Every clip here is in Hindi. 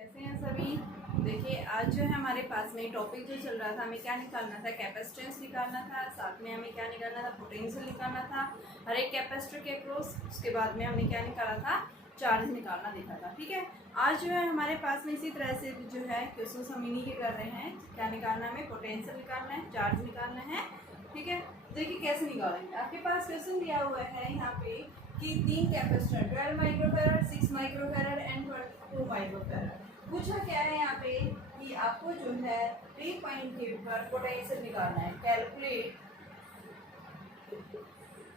कैसे हैं सभी। देखिए आज जो है हमारे पास में टॉपिक जो चल रहा था, हमें क्या निकालना था, कैपेसिटेंस निकालना था, साथ में हमें क्या निकालना था, पोटेंशियल निकालना था हर एक कैपेसिटर के अक्रॉस। उसके बाद में हमने क्या निकाला था, चार्ज निकालना देखा था। ठीक है, आज जो है हमारे पास में इसी तरह से जो है क्वेश्चन हम इन्हीं के कर रहे हैं। क्या निकालना है, हमें पोटेंशियल निकालना है, चार्ज निकालना है। ठीक है, देखिए कैसे निकालेंगे। आपके पास क्वेश्चन दिया हुआ है यहाँ पे कि 3 capacitor 12 microfarad, 6 microfarad and 2 microfarad. पूछा क्या है यहाँ पे कि आपको जो है टी पॉइंट के ऊपर पोटेंशियल निकालना है। Calculate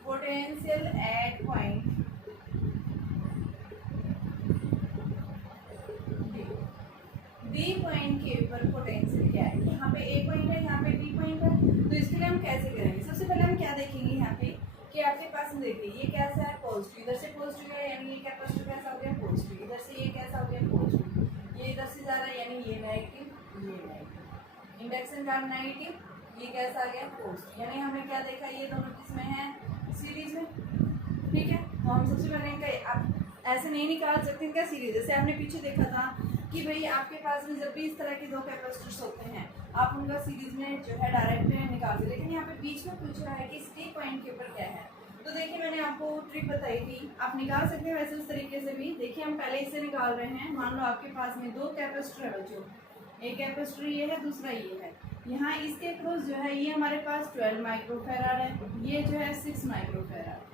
potential at point D point के ऊपर पोटेंशियल क्या है। यहाँ पे ए पॉइंट है, यहाँ पे डी पॉइंट है। तो इसके लिए हम कैसे करेंगे, सबसे पहले हम क्या देखेंगे यहाँ पे कि आपके पास देखिए ये कैसा है, पॉजिटिव। इधर से पॉजिटिव है यानी ये कैपेसिटर कैसा हो गया, पॉजिटिव। इधर से ये कैसा हो गया, पॉजिटिव। ये इधर से जा रहा है यानी ये नेगेटिव, ये नेगेटिव। इंडक्शन का नेगेटिव, ये कैसा आ गया, पॉजिटिव। यानी हमने क्या देखा, ये दोनों किसमें है, सीरीज में। ठीक है, तो हम सबसे पहले इनका आप ऐसे नहीं निकाल सकते इनका सीरीज। जैसे आपने पीछे देखा था कि भाई आपके पास में जब भी इस तरह के दो कैपेसिटर्स होते हैं आप उनका सीरीज में जो है डायरेक्ट निकाल सकते। लेकिन यहाँ पे बीच में पूछ रहा है कि टी पॉइंट के ऊपर क्या है। तो देखिए मैंने आपको ट्रिक बताई थी, आप निकाल सकते हैं वैसे उस तरीके से भी। देखिए हम पहले इससे निकाल रहे हैं। मान लो आपके पास में 2 कैपेसिटर है बच्चों, एक कैपेसिटर ये है, दूसरा ये है। यहाँ इसके अक्रॉस जो है ये हमारे पास 12 माइक्रोफैराड है, ये जो है 6 माइक्रोफैराड।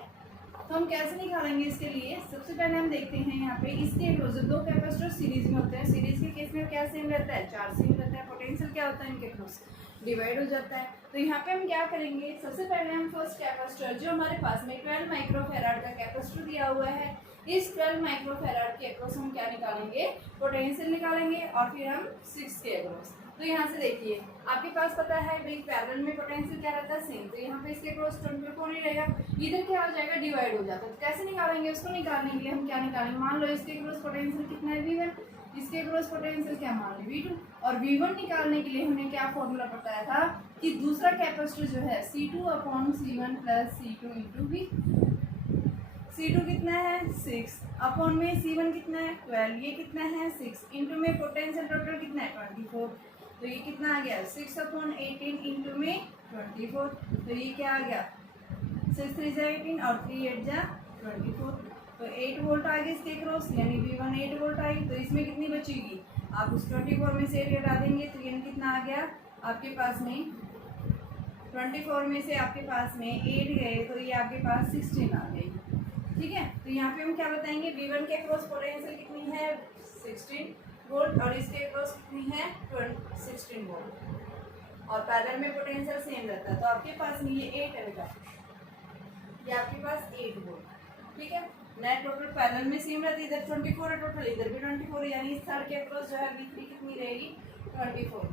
तो हम कैसे निकालेंगे इसके लिए, सबसे पहले हम देखते हैं यहाँ पे इसके अक्रॉस जो 2 कैपेसिटर सीरीज में होते हैं, सीरीज के केस में क्या सेम रहता है, चार्ज सेम रहता है। पोटेंशियल क्या होता है, इनके अक्रॉस डिवाइड हो जाता है। तो यहाँ पे हम क्या करेंगे, सबसे पहले हम फर्स्ट कैपेसिटर जो हमारे पास में 12 माइक्रोफैराड का कैपेसिटर दिया हुआ है, इस 12 माइक्रोफैराड के अक्रॉस हम क्या निकालेंगे, पोटेंशियल निकालेंगे। और फिर हम 6 के अक्रॉस। तो यहाँ से देखिए आपके पास पता है भाई पैरेलल में पोटेंशियल क्या रहता है, सेम। तो यहाँ पे इसके क्रॉस 24 नहीं रहेगा, इधर क्या हो जाएगा, डिवाइड हो जाता है। तो कैसे निकालेंगे, उसको निकालने के लिए हम क्या निकालेंगे, मान लो इसके क्रॉस पोटेंशियल कितना है, V1, इसके क्रॉस पोटेंशियल क्या मान लो V2। और V1 निकालने के लिए हमने क्या फॉर्मूला बताया था कि दूसरा कैपेसिटर जो है C2/C1 plus C2 into V। C2 कितना है, 6 अपॉन में C1 कितना है, 12, ये कितना है 6 इंटू में पोटेंशियल टोटल कितना है 24। तो ये कितना आ गया 6/18 इंटू में 24। तो ये क्या आ गया 6 3 जा 18 और 3 8 जा 24। तो 8 वोल्ट आ गया इसके क्रॉस, यानी V1 8 वोल्ट आई। तो इसमें कितनी बचेगी, आप उस 24 में से 8 हटा देंगे तो ये कितना आ गया आपके पास में 24 में से आपके पास में 8 गए तो ये आपके पास 16 आ गई। ठीक है, तो यहाँ पे हम क्या बताएंगे, V1 के क्रॉस पोटेंशियल कितनी है 16 वोल्ट और इसके क्रॉस कितनी है 16 वोल्ट। और पैरेलल में पोटेंशियल सेम रहता है। तो आपके पास में ये 8 है बेटा, ये आपके पास 8 वोल्ट। ठीक है, नेट टोटल पैरेलल में सेम रहती है, इधर 24 है टोटल, इधर भी 24 है, यानी इस थर्ड के अक्रॉस जो है V3 कितनी रहेगी 24 वोल्ट।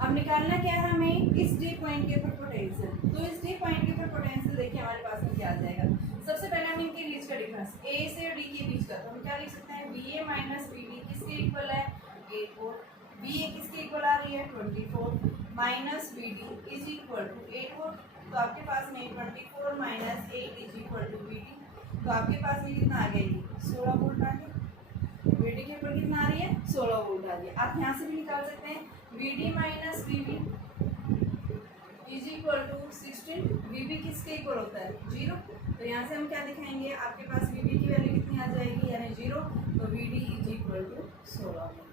अब निकालना क्या है हमें, इस डी पॉइंट के ऊपर पोटेंशियल। तो इस डी पॉइंट के ऊपर पोटेंशियल देखिए हमारे पास में क्या आ जाएगा। सबसे पहले हम इनके बीच का डिफरेंस ए से डी के बीच का, तो हम क्या लिख सकते हैं, VA माइनस VB किसके इक्वल है 8 वोल्ट। VA किसके इक्वल आ रही है 24 minus VD is equal to 8 volt. तो आपके पास में 24 minus 8 is equal to VD। तो आपके पास में कितना आ गया, 16 वोल्ट आ गया। VD के ऊपर कितना आ रही है 16 वोल्ट आ गया। आप यहाँ से भी निकाल सकते हैं VD minus VB is equal to 16। VB किसके इक्वल होता है 0। तो यहाँ से हम क्या दिखाएंगे, आपके पास VB की वैल्यू कितनी आ जाएगी यानी 0। तो VD is equal to 16 volt.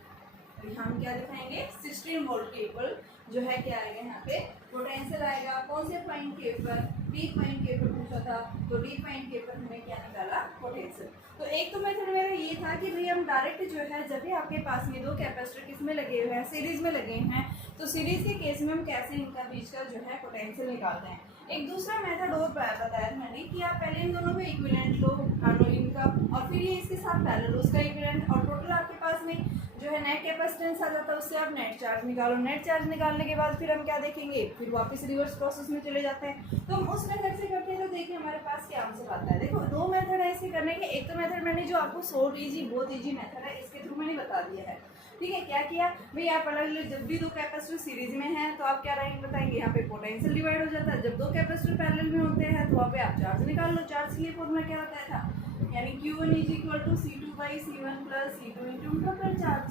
तो यहाँ हम क्या दिखाएंगे 16 वोल्ट के इक्वल जो है क्या आएगा यहाँ पे पोटेंशियल आएगा। कौन से पॉइंट के ऊपर, डी पॉइंट के ऊपर पूछा था। तो डी पॉइंट के ऊपर हमने क्या निकाला, पोटेंशियल। तो एक तो मेथड मेरा ये था कि भाई हम डायरेक्ट जो है जब भी आपके पास में 2 कैपेसिटर किस में लगे हुए हैं, सीरीज में लगे हैं, तो सीरीज के केस में हम कैसे इनका बीच का जो है पोटेंशियल निकालते हैं। एक दूसरा मेथड और बताया मैंने कि आप पहले इन दोनों को इक्विवेलेंट लो इनका, और फिर ये इसके साथ पैरेलल उसका इक्विवेलेंट, और टोटल आपके पास में जो है नेट कैपेसिटेंस आ जाता है, उससे आप नेट चार्ज निकालो। नेट चार्ज निकालने के बाद फिर हम क्या देखेंगे, फिर वापस रिवर्स प्रोसेस में चले जाते हैं। तो हम उस मेथड से करते हैं। तो देखिए हमारे पास क्या आंसर आता है। देखो 2 मेथड है इसके करने के। एक तो मेथड मैंने जो आपको शॉर्ट इजी बहुत इजी मेथड है इसके थ्रू मैंने बता दिया है। ठीक है, क्या किया भाई, आप अलग जब भी 2 कैपेसिटर सीरीज में हैं तो आप क्या रहेंगे बताएंगे, यहाँ पे पोटेंशियल डिवाइड हो जाता है। जब 2 कैपेसिटर पैरेलल में होते हैं तो वहाँ पे आप चार्ज निकाल लो। चार्ज के लिए फॉर्मूला क्या होता था, यानी Q1 is equal to C2/C1 plus C2 into total charge.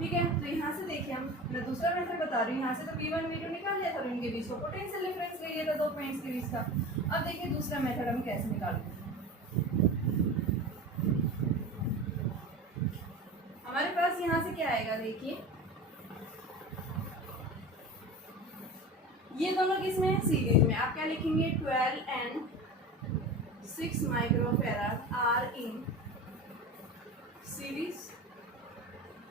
ठीक है। तो यहाँ से देखिए मैं दूसरा मेथड बता रही हूँ, यहाँ से तो V1 V2 निकाल लिया था, इनके बीच का पोटेंशियल डिफरेंस ले लिया था 2 पॉइंट्स के बीच का। अब देखिए दूसरा मेथड हम कैसे निकालेंगे। हमारे पास यहाँ से क्या आएगा, देखिए ये दोनों किसमें है, सीरीज में। आप क्या लिखेंगे, 12 and 6 microfarad are in series.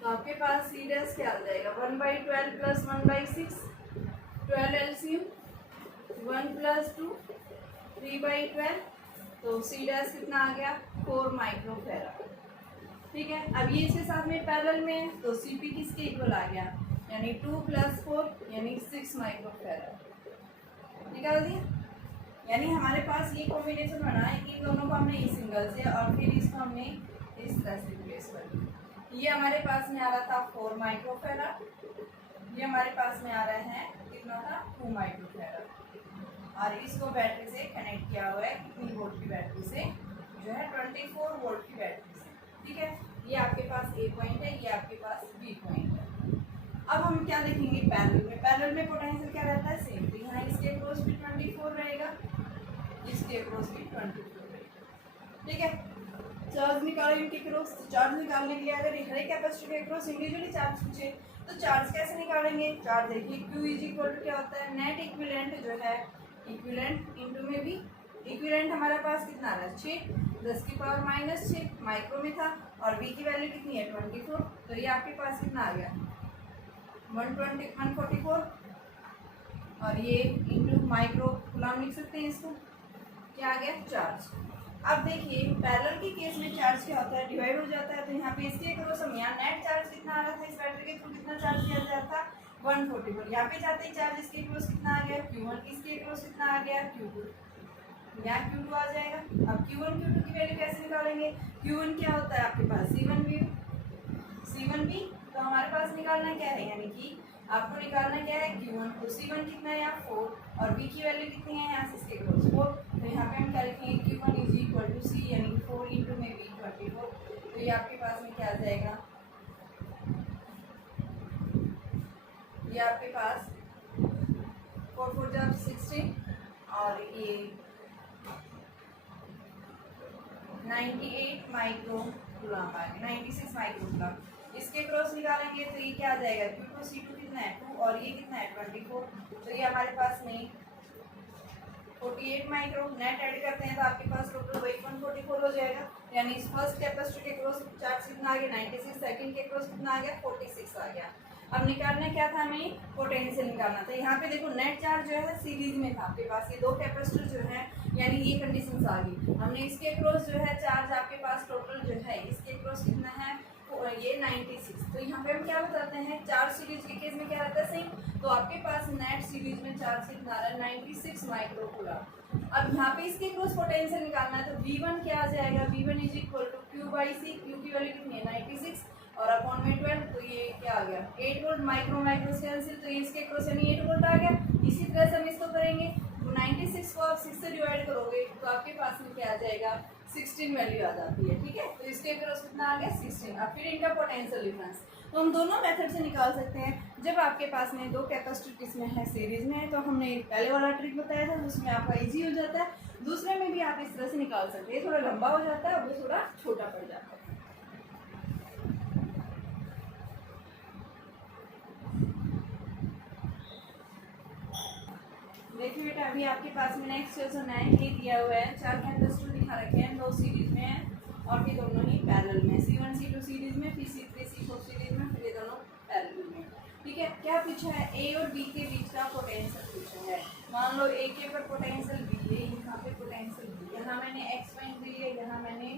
तो आपके पास सी डैश क्या आ जाएगा, 1/12 प्लस 1/6, 12 एलसीएम 1 प्लस 2 3/12, तो सी डैश कितना आ गया, 4 माइक्रोफैराड। ठीक है। अब ये इसके साथ में पैरेलल में है, तो सीपी किसके इक्वल आ गया, यानी 2 प्लस 4 यानी 6 माइक्रोफैराड निकाल दिया। यानी हमारे पास ये कॉम्बिनेशन बना है, इन दोनों को हमने इस सिंगल से और फिर इसको हमने इस तरह से रिप्लेस कर दिया। ये हमारे पास में आ रहा था 4 माइक्रोफैराड, ये हमारे पास में आ रहा है कितना था, 2 माइक्रोफैराड, और इसको बैटरी से कनेक्ट किया हुआ है, कितनी वोल्ट की बैटरी से, जो है 24 वोल्ट की बैटरी से। ठीक है। ये आपके पास ए पॉइंट है, ये आपके पास बी पॉइंट है। अब हम क्या देखेंगे, पैरेलल में। पैरेलल में पोटेंशियल क्या रहता है, सेम। तो यहाँ इसके अक्रॉस भी 24 रहेगा, इसके अक्रॉस भी 24 रहेगा। ठीक है। चार्ज निकालो इनके अक्रॉस। तो चार्ज निकालने के लिए अगर हर एक कैपेसिटर के अक्रॉस इंडिविजुअली चार्ज पूछे तो चार्ज कैसे निकालेंगे। चार्ज देखिए Q इज इक्वल टू क्या होता है, नेट इक्विवेलेंट जो है, इक्विवेलेंट इंटू में भी इक्विवेलेंट हमारे पास कितना आ रहा है, 6 10⁻⁻6 माइक्रो में था, और V की वैल्यू कितनी है, 24। तो ये आपके पास कितना आ गया, 144, और ये इंटू माइक्रो कूलम लिख सकते हैं इसको, क्या आ गया, चार्ज। अब देखिए पैरेलल के केस में चार्ज क्या होता है, डिवाइड हो जाता है। तो यहाँ पे इसके अक्रॉस हम यहाँ नेट चार्ज कितना आ रहा था, इस बैटरी के थ्रू कितना चार्ज किया जाता था, 144। यहाँ पे जाते ही चार्ज इसके अक्रॉस कितना आ गया, Q1, इसके अक्रॉस कितना आ गया, Q2, यहाँ Q2 आ जाएगा। अब Q1 Q2 की वैल्यू कैसे निकालेंगे, Q1 क्या होता है आपके पास, C1V। तो हमारे पास निकालना क्या है, यानी कि आपको निकालना क्या है, Q1। तो C1 कितना है यहाँ 4, और V की वैल्यू कितनी है यहाँ से इसके अक्रॉस 4। तो यहाँ पे हम क्या लिखेंगे, Q1 is equal to C, यानी 4 इंटू में V 24। तो ये आपके पास में क्या आ जाएगा, ये आपके पास 4 4 जब 16, और ये 98 माइक्रो कूलम आ गया, 96 माइक्रो कूलम। इसके क्रॉस निकालेंगे तो ये क्या आ जाएगा, Q2 C2 कितना है 2, और ये कितना है 24। तो ये हमारे पास में 48 माइक्रो। नेट ऐड करते हैं तो आपके पास टोटल वही 144 हो जाएगा। यानी इस फर्स्ट कैपेसिटर के क्रॉस चार्ज कितना आ गया, 96, सेकंड के क्रॉस कितना आ गया, 46 आ गया। अब निकालना क्या था, हमें पोटेंशियल निकालना था। यहाँ पे देखो नेट चार्ज जो है सीरीज में था आपके पास, ये 2 कैपेसिटर जो है, यानी ये कंडीशन आ गई। हमने इसके क्रॉस जो है चार्ज आपके पास टोटल जो है, इसके क्रॉस कितना है, ये 96। तो यहाँ पे हम क्या बताते हैं, चार्ज सीरीज के केस में क्या रहता है, सेम। तो आपके पास नेट सीरीज में चार्ज कितना आ रहा है, 96 माइक्रो कूलम। अब यहाँ पे इसके क्रॉस पोटेंशियल निकालना है, तो V1 क्या आ जाएगा, V1 is equal to Q/C। Q की वैल्यू कितनी है, 96, और अपॉन में 12, तो ये क्या आ गया, 8 वोल्ट। माइक्रो माइक्रो से कैंसिल, तो ये इसके क्रॉस यानी 8 वोल्ट आ गया। इसी तरह से हम इसको करेंगे, तो 96 को आप 6 से डिवाइड करोगे तो आपके पास में क्या आ जाएगा, 16 वैल्यू आ जाती है। ठीक है। तो इसके क्रॉस कितना आ गया, 16। अब फिर इनका पोटेंशियल डिफरेंस तो हम दोनों मेथड से निकाल सकते हैं। जब आपके पास में 2 कैपेसिटर किसमें है, सीरीज में है, तो हमने पहले वाला ट्रिक बताया था, उसमें आपका इजी हो जाता है। दूसरे में भी आप इस तरह से निकाल सकते हैं, थोड़ा लंबा हो जाता है और वो थोड़ा छोटा पड़ जाता है। देखिए बेटा, अभी आपके पास में नेक्स्ट क्वेश्चन है, ये दिया हुआ है 4 कैपेसिटर दिखा रखे हैं, 2 सीरीज में है और फिर दोनों ही पैरेलल में, C1 C2 सीरीज में, फिर C3 C4 सीरीज में, फिर ये दोनों पैरेलल में। ठीक है। क्या पूछा है, A और B के बीच का पोटेंशियल पूछा है। मान लो A के पर पोटेंशियल B है, यहाँ पे पोटेंशियल B, यहाँ मैंने X पॉइंट दी है, यहाँ मैंने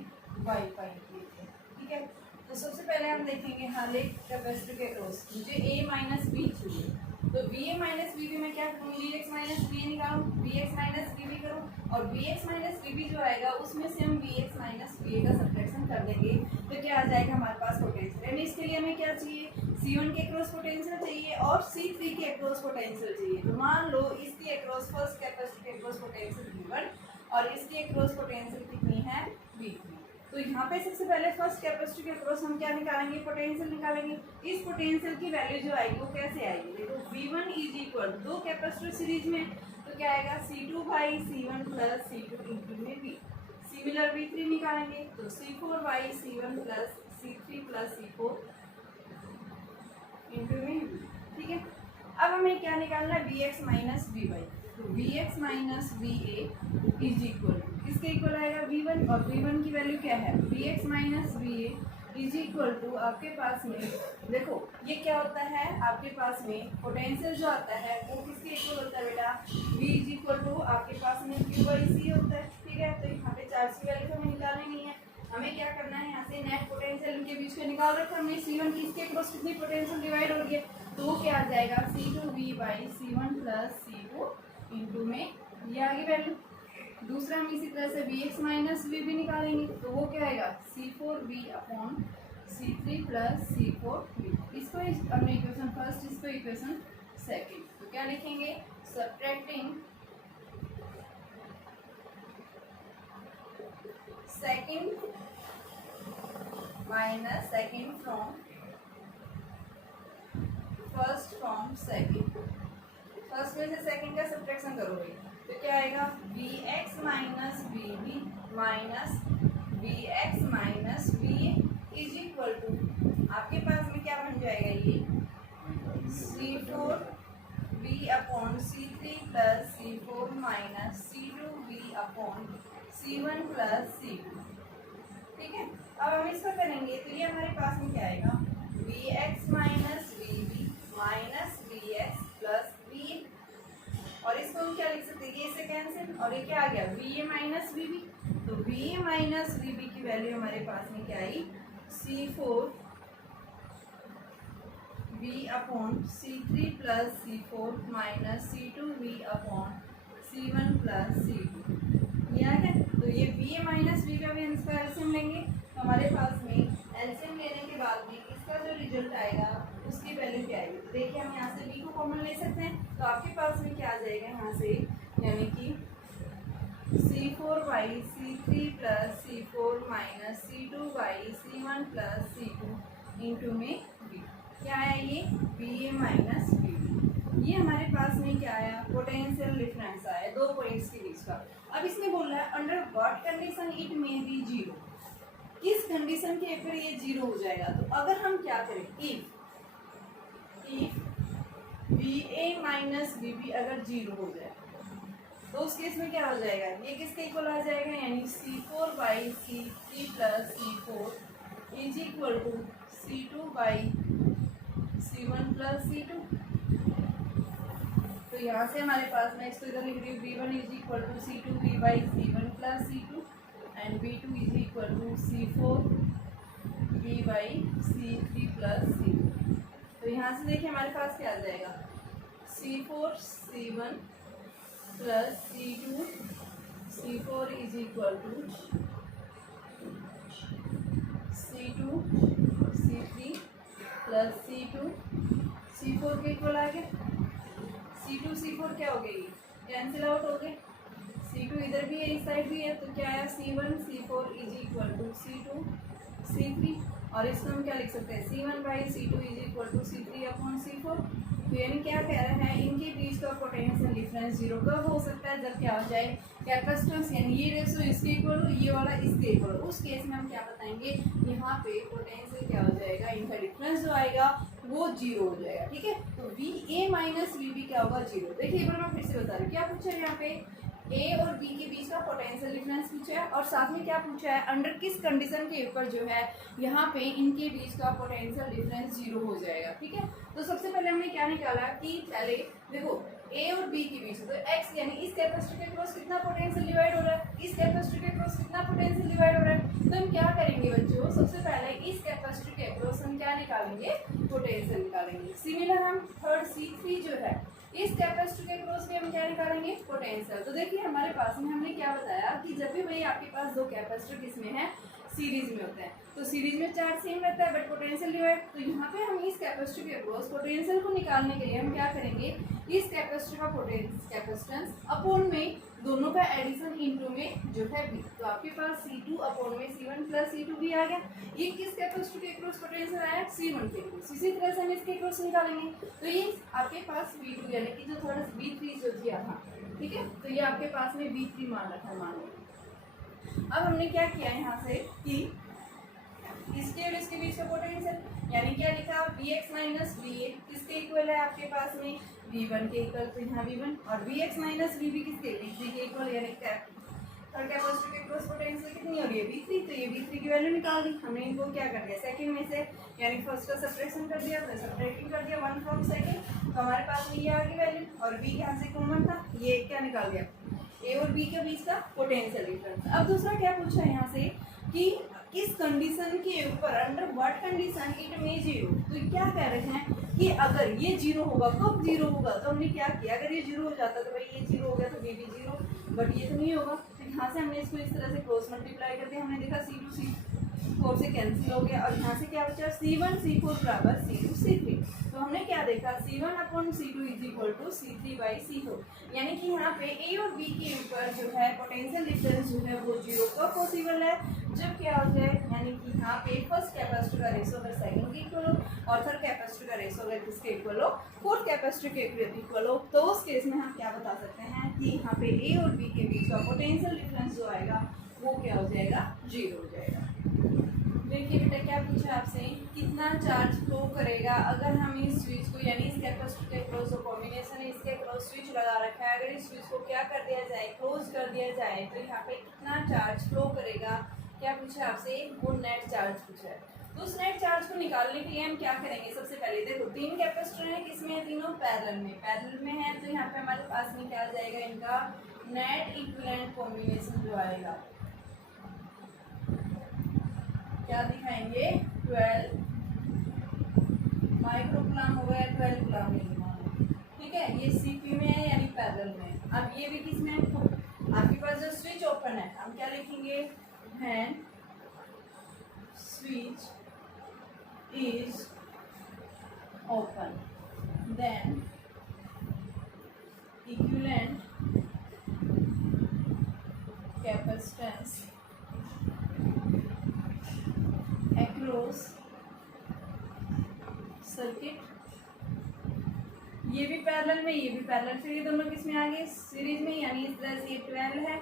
Y पॉइंट दी है। ठीक है। तो सबसे पहले हम देखेंगे हर एक कैपेसिटर के क्रॉस, मुझे A माइनस B चाहिए, तो VA माइनस VB में क्या करूँ, VX माइनस VA निकालूँ, VX माइनस VB करूँ, और VX माइनस VB जो आएगा उसमें से हम VX माइनस VA का सब्ट्रैक्शन कर देंगे, तो क्या आ जाएगा हमारे पास पोटेंशियल। यानी इसके लिए हमें क्या चाहिए, C1 के क्रॉस पोटेंशियल चाहिए और C3 के क्रॉस पोटेंशियल चाहिए। तो मान लो इसके क्रॉस फर्स्ट कैपेसिटर के क्रॉस पोटेंशियल V1 और इसके क्रॉस पोटेंशियल कितनी है, V3। तो यहाँ पे सबसे पहले फर्स्ट कैपेसिटर के अक्रॉस हम क्या निकालेंगे, पोटेंशियल निकालेंगे। इस पोटेंशियल की वैल्यू जो आएगी वो कैसे आएगी, देखो V1 इज इक्वल दो कैपेसिटर सीरीज में, तो क्या आएगा C2 by C1 plus C2 into में V। सिमिलर V3 निकालेंगे तो C4 by C1 plus C3 plus C4 into में V। ठीक है, अब हमें क्या निकालना है, Vx माइनस Vy। तो Vx minus Va is equal किसके इक्वल आएगा, V1, और V1 की वैल्यू क्या है, Vx minus Va is equal to आपके पास में, देखो ये क्या होता है आपके पास में पोटेंशियल जो आता है वो किसके इक्वल होता है बेटा, V इज इक्वल टू आपके पास में Q बाई C होता है। ठीक है, तो यहाँ पे चार्ज की वैल्यू हमें निकालनी नहीं है, हमें क्या करना है, यहाँ से नेट पोटेंशियल इनके बीच का निकाल रखा हमने। C1 की इसके क्रॉस कितनी पोटेंशियल डिवाइड हो रही है, तो वो क्या आ जाएगा, C2V by C1 plus C2 into में ये आगे वैल्यू। दूसरा हम इसी तरह से Vx माइनस V भी निकालेंगे, तो वो क्या आएगा, C4V upon C3 plus C4V। इसको हमने इक्वेशन फर्स्ट, इसको इक्वेशन सेकेंड। तो क्या लिखेंगे, subtracting second minus second from first from second, first में से सेकेंड का सब्ट्रैक्शन करोगे तो क्या आएगा, Vx minus Vb minus Vx minus Va is equal to आपके पास में क्या बन जाएगा, ये C4V upon C3 plus C4 minus C2V upon C1 plus C2। ठीक है, अब हम इसका करेंगे तो ये हमारे पास में क्या आएगा, Vx minus Vb minus Vx plus Va, और इसको हम क्या लिख सकते हैं, ये से कैंसिल, और ये क्या आ गया, Va माइनस Vb। तो Va माइनस Vb की वैल्यू हमारे पास में क्या आई, C4V upon C3 plus C4 minus C2V upon C1 plus C2, ये आ गया। तो ये Va माइनस V का भी हम इसका एलसीएम लेंगे, तो हमारे पास में एलसीएम लेने के बाद में इसका जो रिजल्ट आएगा उसकी वैल्यू क्या आएगी। तो देखिए हम यहाँ से V को कॉमन ले सकते हैं, तो आपके पास में क्या आ जाएगा यहाँ से, यानी कि C4 by C3 plus C4 minus C2 by C1 plus C2 into में V। क्या आया ये, Va माइनस V। ये हमारे पास में क्या आया, पोटेंशियल डिफरेंस आया दो पॉइंट्स के बीच का। अब इसमें बोल रहा है under what condition it may be zero, किस कंडीशन के ऊपर ये जीरो हो जाएगा। तो अगर हम क्या करें, इफ Va माइनस Vb अगर जीरो हो जाए तो उस केस में क्या हो जाएगा, ये किसके इक्वल आ जाएगा, यानी C4 by C3 plus C4 is equal to C2 by C1 plus C2। तो यहाँ से हमारे पास में इसको इधर लिख रही हूँ, V1 is equal to C2V by C1 plus C2 and V2 is equal to C4V by C3 plus C2। तो यहाँ से देखिए हमारे पास क्या आ जाएगा, C4 C1 plus C2 C4 is equal to C2 C3 plus C2 C4 के इक्वल आ गया। C2 C4 क्या हो गई, कैंसिल आउट हो गए, C2 इधर भी है इस साइड भी है, तो क्या आया C1 C4 is equal to C2 C3, और इसको हम क्या लिख सकते हैं, C1 by C2 is equal to C3 upon C4। तो यानी क्या कह रहा है, इनके बीच का पोटेंशियल डिफरेंस जीरो कब हो सकता है, जब क्या हो जाए, कैपेसिटेंस यानी ये रेशो इसके इक्वल हो, ये वाला इसके इक्वल हो। उस केस में हम क्या बताएंगे, यहाँ पे पोटेंशियल क्या हो जाएगा, इनका डिफरेंस जो आएगा वो जीरो हो जाएगा। ठीक है, तो Va माइनस Vb क्या होगा, जीरो। देखिए एक बार मैं फिर से बता रही हूँ, क्या पूछा है यहाँ पे, A और B के बीच का पोटेंशियल डिफरेंस पूछा है, और साथ में क्या पूछा है, अंडर किस कंडीशन के ऊपर जो है यहाँ पे इनके बीच का पोटेंशियल डिफरेंस जीरो हो जाएगा। ठीक है, तो सबसे पहले हमने क्या निकाला कि पहले देखो A और B के बीच, तो X यानी इस कैपेसिटर के क्रॉस कितना पोटेंशियल डिवाइड हो रहा है, इस कैपेसिटर के क्रॉस कितना पोटेंशियल डिवाइड हो रहा है। तो हम क्या करेंगे बच्चों, सबसे पहले इस कैपेसिटर के क्रॉस हम क्या निकालेंगे, पोटेंशियल निकालेंगे। सिमिलर हम थर्ड C3 जो है इस कैपेसिटर के क्रॉस भी हम क्या निकालेंगे, पोटेंशियल। तो देखिए हमारे पास में हमने क्या बताया कि जब भी भाई आपके पास दो कैपेसिटर किसमें है, सीरीज में होता है, तो सीरीज में चार्ज सेम रहता है बट पोटेंशियल डिवाइड। तो यहाँ पे हम इस कैपेसिटर के अक्रॉस पोटेंशियल को निकालने के लिए हम क्या करेंगे, इस कैपेसिटर का कैपेसिटेंस अपॉन में दोनों का एडिशन इनटू में जो है V, तो आपके पास C2 अपॉन में C1 प्लस C2 भी आ गया। ये किस कैपेसिटर के अक्रॉस पोटेंशियल आया, C1 के अक्रॉस। इसी तरह से हम इसके अक्रॉस निकालेंगे, तो ये आपके पास V2 यानी कि जो थोड़ा V3 जो दिया था, ठीक है, तो ये आपके पास में V3 मान रखा है, मान लो। अब हमने क्या किया यहाँ से कि इसके और इसके बीच का पोटेंशियल यानी क्या लिखा, Vx माइनस Va किसके इक्वल है आपके पास में, V1 के इक्वल, तो यहाँ V1 और Vx माइनस Vb किसके, V3 के इक्वल, यानी थर्ड कैपेसिटर के क्रॉस पोटेंशियल कितनी हो रही है, V3, तो ये V3 की वैल्यू निकाल दी हमने। इनको क्या कर दिया, सेकंड में से यानी फर्स्ट का सब्ट्रैक्शन कर दिया, फिर सब्ट्रैक्टिंग कर दिया 1 फ्रॉम सेकंड, तो हमारे पास में ये आ गई वैल्यू, और V यहाँ से कॉमन था, ये क्या निकाल दिया, A और B के बीच का पोटेंशियल डिफरेंस। अब दूसरा क्या पूछा है यहाँ से कि किस कंडीशन के ऊपर, under what condition it may zero, तो क्या कह रहे हैं कि अगर ये जीरो होगा, कब जीरो होगा, तो हमने क्या किया, अगर ये जीरो हो जाता तो भाई ये जीरो हो गया तो ये भी जीरो, बट ये तो नहीं होगा, तो यहाँ से हमने इसको इस तरह से क्रॉस मल्टीप्लाई कर दिया, हमने देखा C2 C4 से कैंसिल हो गया, और यहाँ से क्या बचा, C1 C4 बराबर C2 C3, तो हमने क्या देखा, C1 upon C2 is equal to C3 by C4, यानी कि यहाँ पे A और B के ऊपर जो है पोटेंशियल डिफरेंस जो है वो जीरो कब पॉसिबल है, जब क्या हो जाए, यानी कि यहाँ पे फर्स्ट कैपेसिटर का रेशो अगर सेकंड के इक्वल हो, और थर्ड कैपेसिटर का रेशो अगर किसके इक्वल हो, फोर्थ कैपेसिटर के इक्वल हो, तो उस केस में हम क्या बता सकते हैं कि यहाँ पे A और B के बीच का पोटेंशियल डिफरेंस जो आएगा वो क्या हो जाएगा, जीरो हो जाएगा। देखिए बेटा क्या पूछा आपसे, कितना चार्ज फ्लो करेगा अगर हम इस स्विच को, यानी इस कैपेसिटर के क्रॉस जो कॉम्बिनेशन है इसके क्रॉस स्विच लगा रखा है, अगर इस स्विच को क्या कर दिया जाए, क्लोज कर दिया जाए, तो यहाँ पे कितना चार्ज फ्लो करेगा, क्या पूछा आपसे, वो नेट चार्ज पूछा है। तो उस नेट चार्ज को निकालने के लिए हम क्या करेंगे, सबसे पहले देखो तीन कैपेसिटर है, किसमें है, तीनों पैरेलल में है, तो यहाँ पे हमारे पास में क्या आ जाएगा, इनका नेट इक्विवेलेंट कॉम्बिनेशन जो आएगा, क्या दिखाएंगे, 12 माइक्रोकुलाम हो गया, 12 कुलाम नहीं, ठीक है, ये सीपी में है यानी पैरेलल में। अब ये भी किसमें है, आपके पास जो स्विच ओपन है, हम क्या लिखेंगे, when switch is open then equivalent capacitance across circuit, ये भी पैरेलल में, ये भी पैरेलल, फिर ये दोनों किसमें आ गए, सीरीज में, यानी इस तरह से ये 12 है,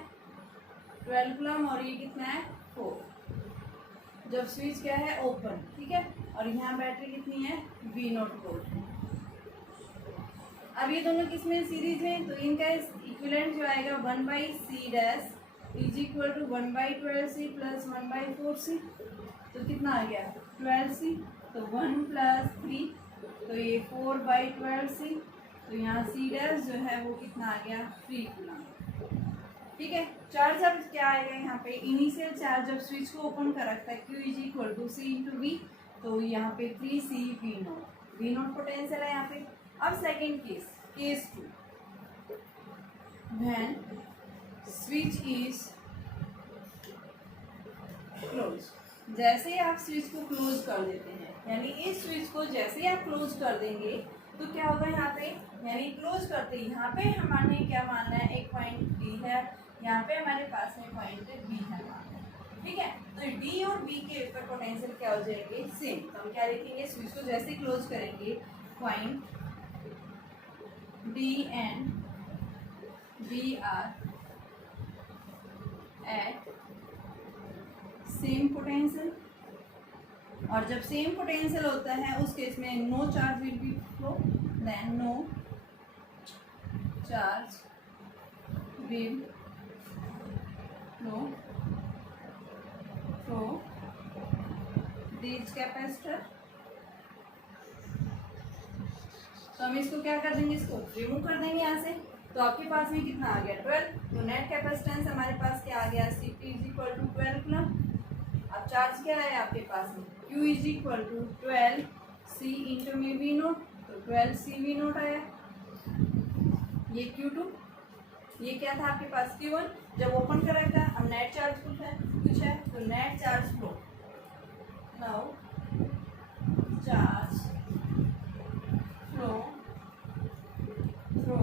12 कुलम, और ये कितना है 4, जब स्विच क्या है ओपन, ठीक है, और यहाँ बैटरी कितनी है V0 वोल्ट। अब ये दोनों किसमें सीरीज में, तो इनका इक्विवेलेंट जो आएगा 1/C dash is equal to 1/12C plus 1/4C, तो कितना आ गया 12C, तो 1 प्लस 3, तो ये 4/12C, तो यहाँ C डैश जो है वो कितना आ गया 3 कूलम, ठीक है। चार्ज अब क्या आएगा यहाँ पे, इनिशियल चार्ज जब स्विच को ओपन कर रखता है Q is equal to C into V, तो यहाँ पे 3C V0 पोटेंशियल है यहाँ पे। अब second case 2, when switch is close, जैसे ही आप स्विच को क्लोज कर देते हैं, यानी इस स्विच को जैसे ही आप क्लोज कर देंगे तो क्या होगा यहाँ पे, यानी क्लोज करते ही यहाँ पे हमारे क्या मानना है, एक पॉइंट D है, यहाँ पे हमारे पास में पॉइंट B है, ठीक है, तो D और B के ऊपर पोटेंशियल क्या हो जाएंगे सेम, तो हम क्या लिखेंगे, स्विच को जैसे ही क्लोज करेंगे point D and B are at same potential, और जब सेम पोटेंशियल होता है उस केस में no charge will be flow, then no charge will flow from this capacitor. तो हम इसको क्या कर देंगे, इसको रिमूव कर देंगे यहाँ से, तो आपके पास में कितना आ गया 12, तो नेट कैपेसिटेंस हमारे पास क्या आ गया, Cp is equal to 12 coulomb. अब चार्ज क्या है आपके पास में, Q is equal to 12C into में V0, तो 12C V0 आया, ये Q2, ये क्या था आपके पास Q1, जब ओपन करा था। अब नेट चार्ज कुछ है तो net charge flow, now charge flow through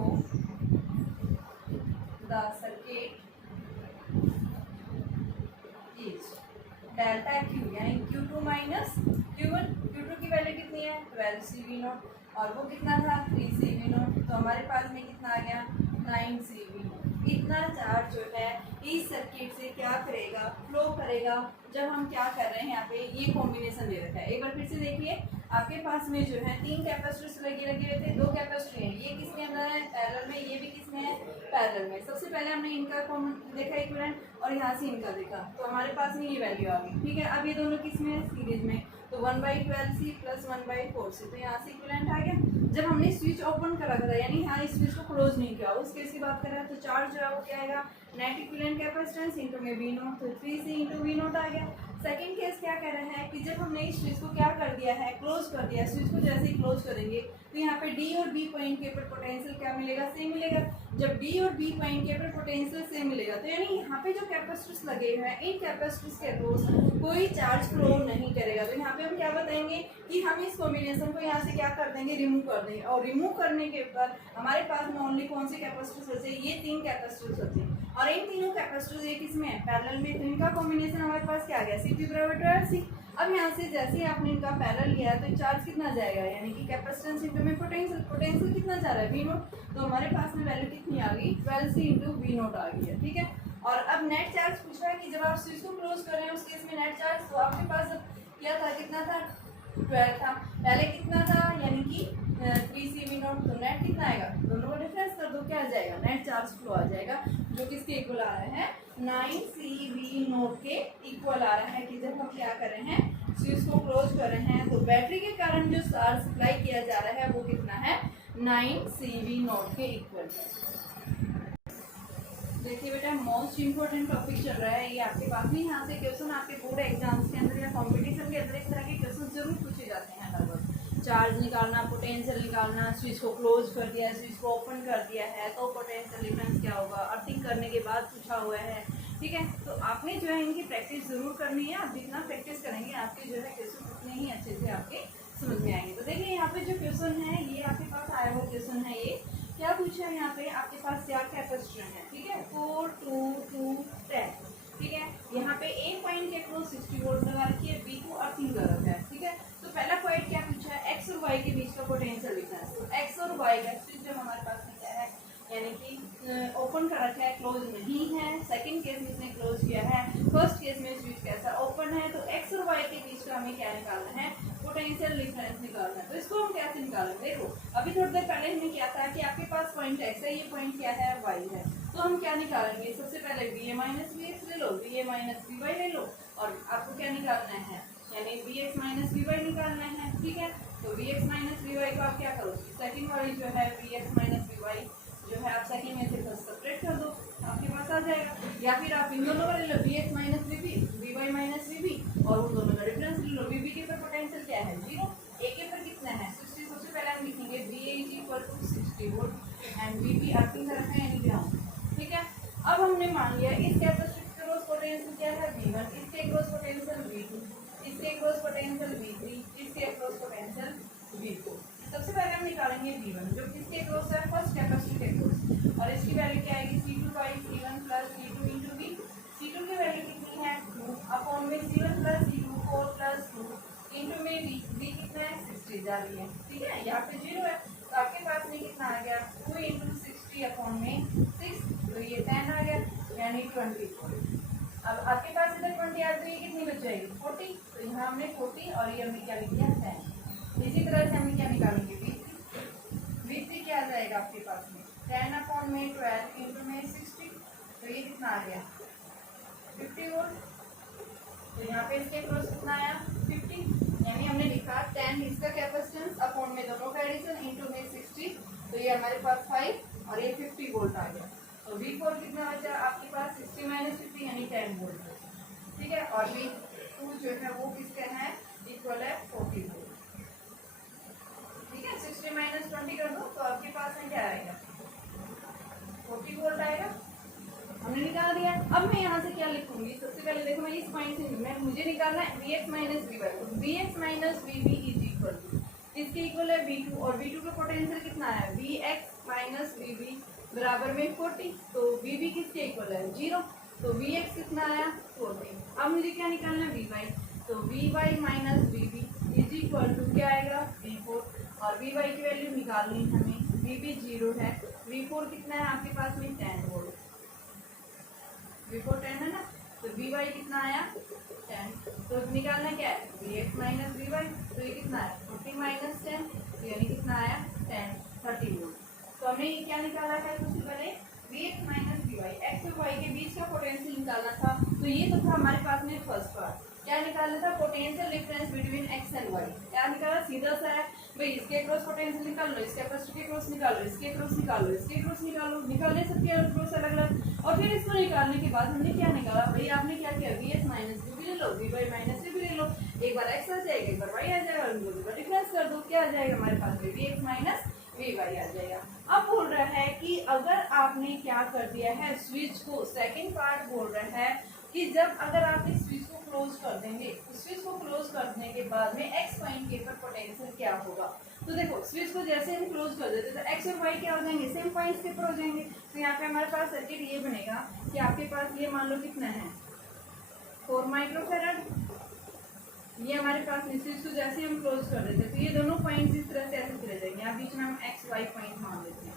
the circuit is delta Q, यानी Q2 माइनस Q1। Q2 की वैल्यू कितनी है 12 CV0 और वो कितना था 3 CV0, तो हमारे पास में कितना आ गया 9 CV0। इतना चार्ज जो है इस सर्किट से क्या करेगा, फ्लो करेगा जब हम क्या कर रहे हैं यहाँ पे ये कॉम्बिनेशन दे रखा है। एक बार फिर से देखिए, आपके पास में जो है 3 कैपेसिटर्स लगे हुए थे, 2 कैपेसिटर हैं, ये किसमें अंदर है पैरेलल में, ये भी किसमें है पैरेलल में। सबसे पहले हमने इनका कॉमन देखा इक्विवेलेंट और यहाँ से इनका देखा, तो हमारे पास में ये वैल्यू आ गई। ठीक है, अब ये दोनों किसमें है सीरीज में, तो 1/12C प्लस 1/4C, तो यहाँ से इक्विवेलेंट आ गया। जब हमने स्विच ओपन करा था, यानी हाँ इस स्विच को क्लोज नहीं किया, उस केस की बात कर रहे हैं, तो चार्ज जो है वो क्या आएगा नेट इक्विवेलेंट कैपेसिटेंस इंटू में V0, तो 3C इंटू V0 आ गया। सेकंड केस क्या कह रहे हैं कि जब हमने इस स्विच को क्या कर दिया है क्लोज कर दिया है, स्विच को जैसे ही क्लोज करेंगे तो यहाँ पे D और B पॉइंट के ऊपर पोटेंशियल क्या मिलेगा सेम मिलेगा। जब D और B पॉइंट के ऊपर पोटेंशियल सेम मिलेगा तो यानी यहाँ पे जो कैपेसिटर्स लगे हुए हैं इन कैपेसिटर्स के अक्रॉस कोई चार्ज फ्लो नहीं करेगा। तो यहाँ पे हम क्या बताएंगे कि हम इस कॉम्बिनेशन को यहाँ से क्या कर देंगे रिमूव कर देंगे, और रिमूव करने के ऊपर हमारे पास में ओनली कौन से कैपेसिटर्स बचे, ये 3 कैपेसिटर्स बचे और इन तीनों कैपेसिटर्स ये किसमें है पैरेलल में, तो इनका कॉम्बिनेशन हमारे पास क्या आ गया C2/12C। अब यहाँ से जैसे ही आपने इनका पैरेलल लिया है तो चार्ज कितना जाएगा, यानी कि कैपेसिटेंस इंटू में पोटेंशियल कितना जा रहा है V0, तो हमारे पास में वैल्यू कितनी आ गई 12C इंटू V0 आ गई है। ठीक है, और अब नेट चार्ज पूछ रहा है कि जब आप स्विच को क्लोज कर रहे हैं उस केस में नेट चार्ज, तो आपके पास क्या था कितना था 12 था, पहले कितना था यानी कि 3CV0, तो नेट कितना आएगा दोनों को डिफरेंस कर दो क्या आ जाएगा नेट चार्ज फ्लो आ जाएगा, जो किसके इक्वल आ रहा है 9CV0 के इक्वल आ रहा है। कि जब हम क्या कर रहे हैं स्विच को क्लोज कर रहे हैं तो बैटरी के कारण जो चार्ज सप्लाई किया जा रहा है वो कितना है 9CV0 के इक्वल है। देखिए बेटा मोस्ट इंपोर्टेंट टॉपिक चल रहा है ये आपके पास में, यहाँ से क्वेश्चन आपके बोर्ड एग्जाम्स के अंदर या कॉम्पिटिशन के अंदर इस तरह के क्वेश्चन जरूर पूछे जाते हैं लगभग। चार्ज निकालना, पोटेंशियल निकालना, स्विच को क्लोज कर दिया है, स्विच को ओपन कर दिया है तो पोटेंशियल डिफरेंस क्या होगा, अर्थिंग करने के बाद पूछा हुआ है। ठीक है, तो आपने जो है इनकी प्रैक्टिस जरूर करनी है, आप जितना प्रैक्टिस करेंगे आपके जो है क्वेश्चन उतने ही अच्छे से आपके समझ में आएंगे। तो देखिए यहाँ पे जो क्वेश्चन है ये आपके पास आया हुआ क्वेश्चन है, ये क्या पूछा है यहाँ पे आपके पास 4 कैपेसिटर है। ठीक है 4 2 2 10। ठीक है, यहाँ पे ए पॉइंट के क्रॉस 60 वोल्ट लगा रखी है, बी को अर्थिंग कर रखा है। ठीक है, तो पहला पॉइंट क्या पूछा है एक्स और वाई के बीच का पोटेंशियल डिफरेंस, तो एक्स और वाई का स्विच जो हमारे पास में क्या है यानी कि ओपन कर रखा है क्लोज नहीं है, सेकंड केस में इसने क्लोज किया है, फर्स्ट केस में स्विच कैसा ओपन है, तो एक्स और वाई के बीच का हमें क्या निकालना है पोटेंशियल डिफरेंस निकालना है। तो इसको हम कैसे निकालेंगे, देखो अभी थोड़ी देर पहले हमने क्या था कि आपके पास पॉइंट एक्स है, ये पॉइंट क्या है वाई है, तो हम क्या निकालेंगे सबसे पहले VA माइनस VX ले लो, VA माइनस VY ले लो, और आपको क्या निकालना है यानी VX माइनस VY निकालना है। ठीक है, तो VX माइनस VY को आप क्या करो सेकंड वाली जो है VX माइनस VY जो है आप सेकंड में से फर्स्ट सेपरेट कर दो, आपके पास आ जाएगा। या फिर आप इन दोनों का ले लो VX minus VB, VY minus VB, और उन दोनों का डिफरेंस ले लो। VB के ऊपर पोटेंशियल क्या है 0, A के ऊपर कितना है 60, सबसे पहले हम लिखेंगे VA is equal to 60 volt and VB earthing कर रखा है यानी ग्राउंड। ठीक है, अब हमने मान लिया इस कैपेसिटर के क्रॉस पोटेंशियल क्या है V1, इसके क्रॉस पोटेंशियल V2, इसके क्रॉस पोटेंशियल V3, इसके क्रॉस पोटेंशियल V4। सबसे पहले हम निकालेंगे V1 जो किसके क्रॉस है फर्स्ट कैपेसिटर के क्रॉस, और इसकी वैल्यू क्या आएगी C2/C1 plus C2 into V। C2 की वैल्यू कितनी है 2 अपॉन में C1 plus C2 4 plus 2 into में V कितना है 60 जा रही है। ठीक है, यहाँ पे 0 है तो आपके पास में कितना आ गया 2 इंटू 60 अपॉन में 6, तो ये 10 आ गया यानी 24। अब आपके पास इधर 20 आ तो ये कितनी बच जाएगी 40, तो यहाँ हमने 40 और ये हमने क्या लिख दिया 10। इसी तरह से हमने क्या निकालेंगे V3 क्या आ जाएगा आपके पास में 10 अपॉन में 12 इंटू में 60, तो ये कितना आ गया 50 वोल्ट। तो यहाँ पे इसके क्रॉस कितना आया 50, यानी हमने लिखा 10 इसका कैपेसिटेंस अपॉन में दोनों का एडिशन इंटू में 60, तो ये हमारे पास 5 और ये 50 वोल्ट आ गया। तो V4 कितना बचा आपके पास 60 माइनस 50 यानी 10 वोल्ट। ठीक है, और V2 जो है वो किसका है इक्वल है 40 वोल्ट। ठीक है, 60 माइनस 20 कर दो तो आपके पास में क्या आएगा 40 वोल्ट आएगा। मुझे निकालना है V X minus V Y, तो V X minus V B is equal to इसके इक्वल है वी टू, और वी टू का पोटेंशियल कितना है V X minus V B बराबर में 40, तो वी बी किसके इक्वल है 0, तो वी एक्स कितना आया 40। अब मुझे क्या निकालना है वी वाई, तो V Y minus V B is equal to क्या आएगा वी फोर, और वी वाई की वैल्यू निकालनी है हमें, वी बी 0 है, वी फोर कितना है आपके पास में 10 वोल्ट, वी फोर 10 है ना, तो वी वाई कितना आया 10, तो निकालना क्या है V X minus V Y, तो ये कितना है 40 माइनस 10, तो यानी कितना आया 10 30 वोल्ट। तो हमें ये क्या निकाला है सबसे पहले V X minus V Y, X और वाई के बीच का पोटेंशियल निकालना था, तो ये तो था हमारे पास में फर्स्ट पार्ट। क्या निकालना था potential difference between X and Y, क्या निकाला सीधा सा है भाई, इसके क्रॉस पोटेंशियल निकाल लो, इसके फर्स्ट के क्रॉस निकालो, इसके क्रॉस निकालो, इसके क्रॉस निकालो, निकालने सबके क्रॉस अलग अलग, और फिर इसको निकालने के बाद हमने क्या निकाला भाई, आपने क्या किया वी एक्स माइनस वी भी ले लो, वी वाई माइनस वी भी ले लो, एक बार एक्स आ जाएगा एक बार वाई आ जाएगा, और इनको डिफरेंस कर दो, क्या आ जाएगा हमारे पास में V X minus V Y आ जाएगा। अब बोल रहा है कि अगर आपने क्या कर दिया है स्विच को, सेकंड पार्ट बोल रहा है कि जब अगर आप इस स्विच को क्लोज कर देंगे, स्विच को क्लोज करने के बाद में एक्स पॉइंट के पर पोटेंशियल क्या होगा, तो देखो स्विच को जैसे हम क्लोज कर देते तो एक्स और वाई क्या हो जाएंगे सेम पॉइंट्स के ऊपर हो जाएंगे, तो यहाँ पे हमारे पास सर्किट ये बनेगा कि आपके पास ये मान लो कितना है 4 माइक्रोफेराड, ये हमारे पास में स्विच को जैसे हम क्लोज कर देते तो ये दोनों पॉइंट्स इस तरह से ऐसे चले जाएंगे, यहाँ बीच में हम एक्स वाई पॉइंट मान लेते हैं,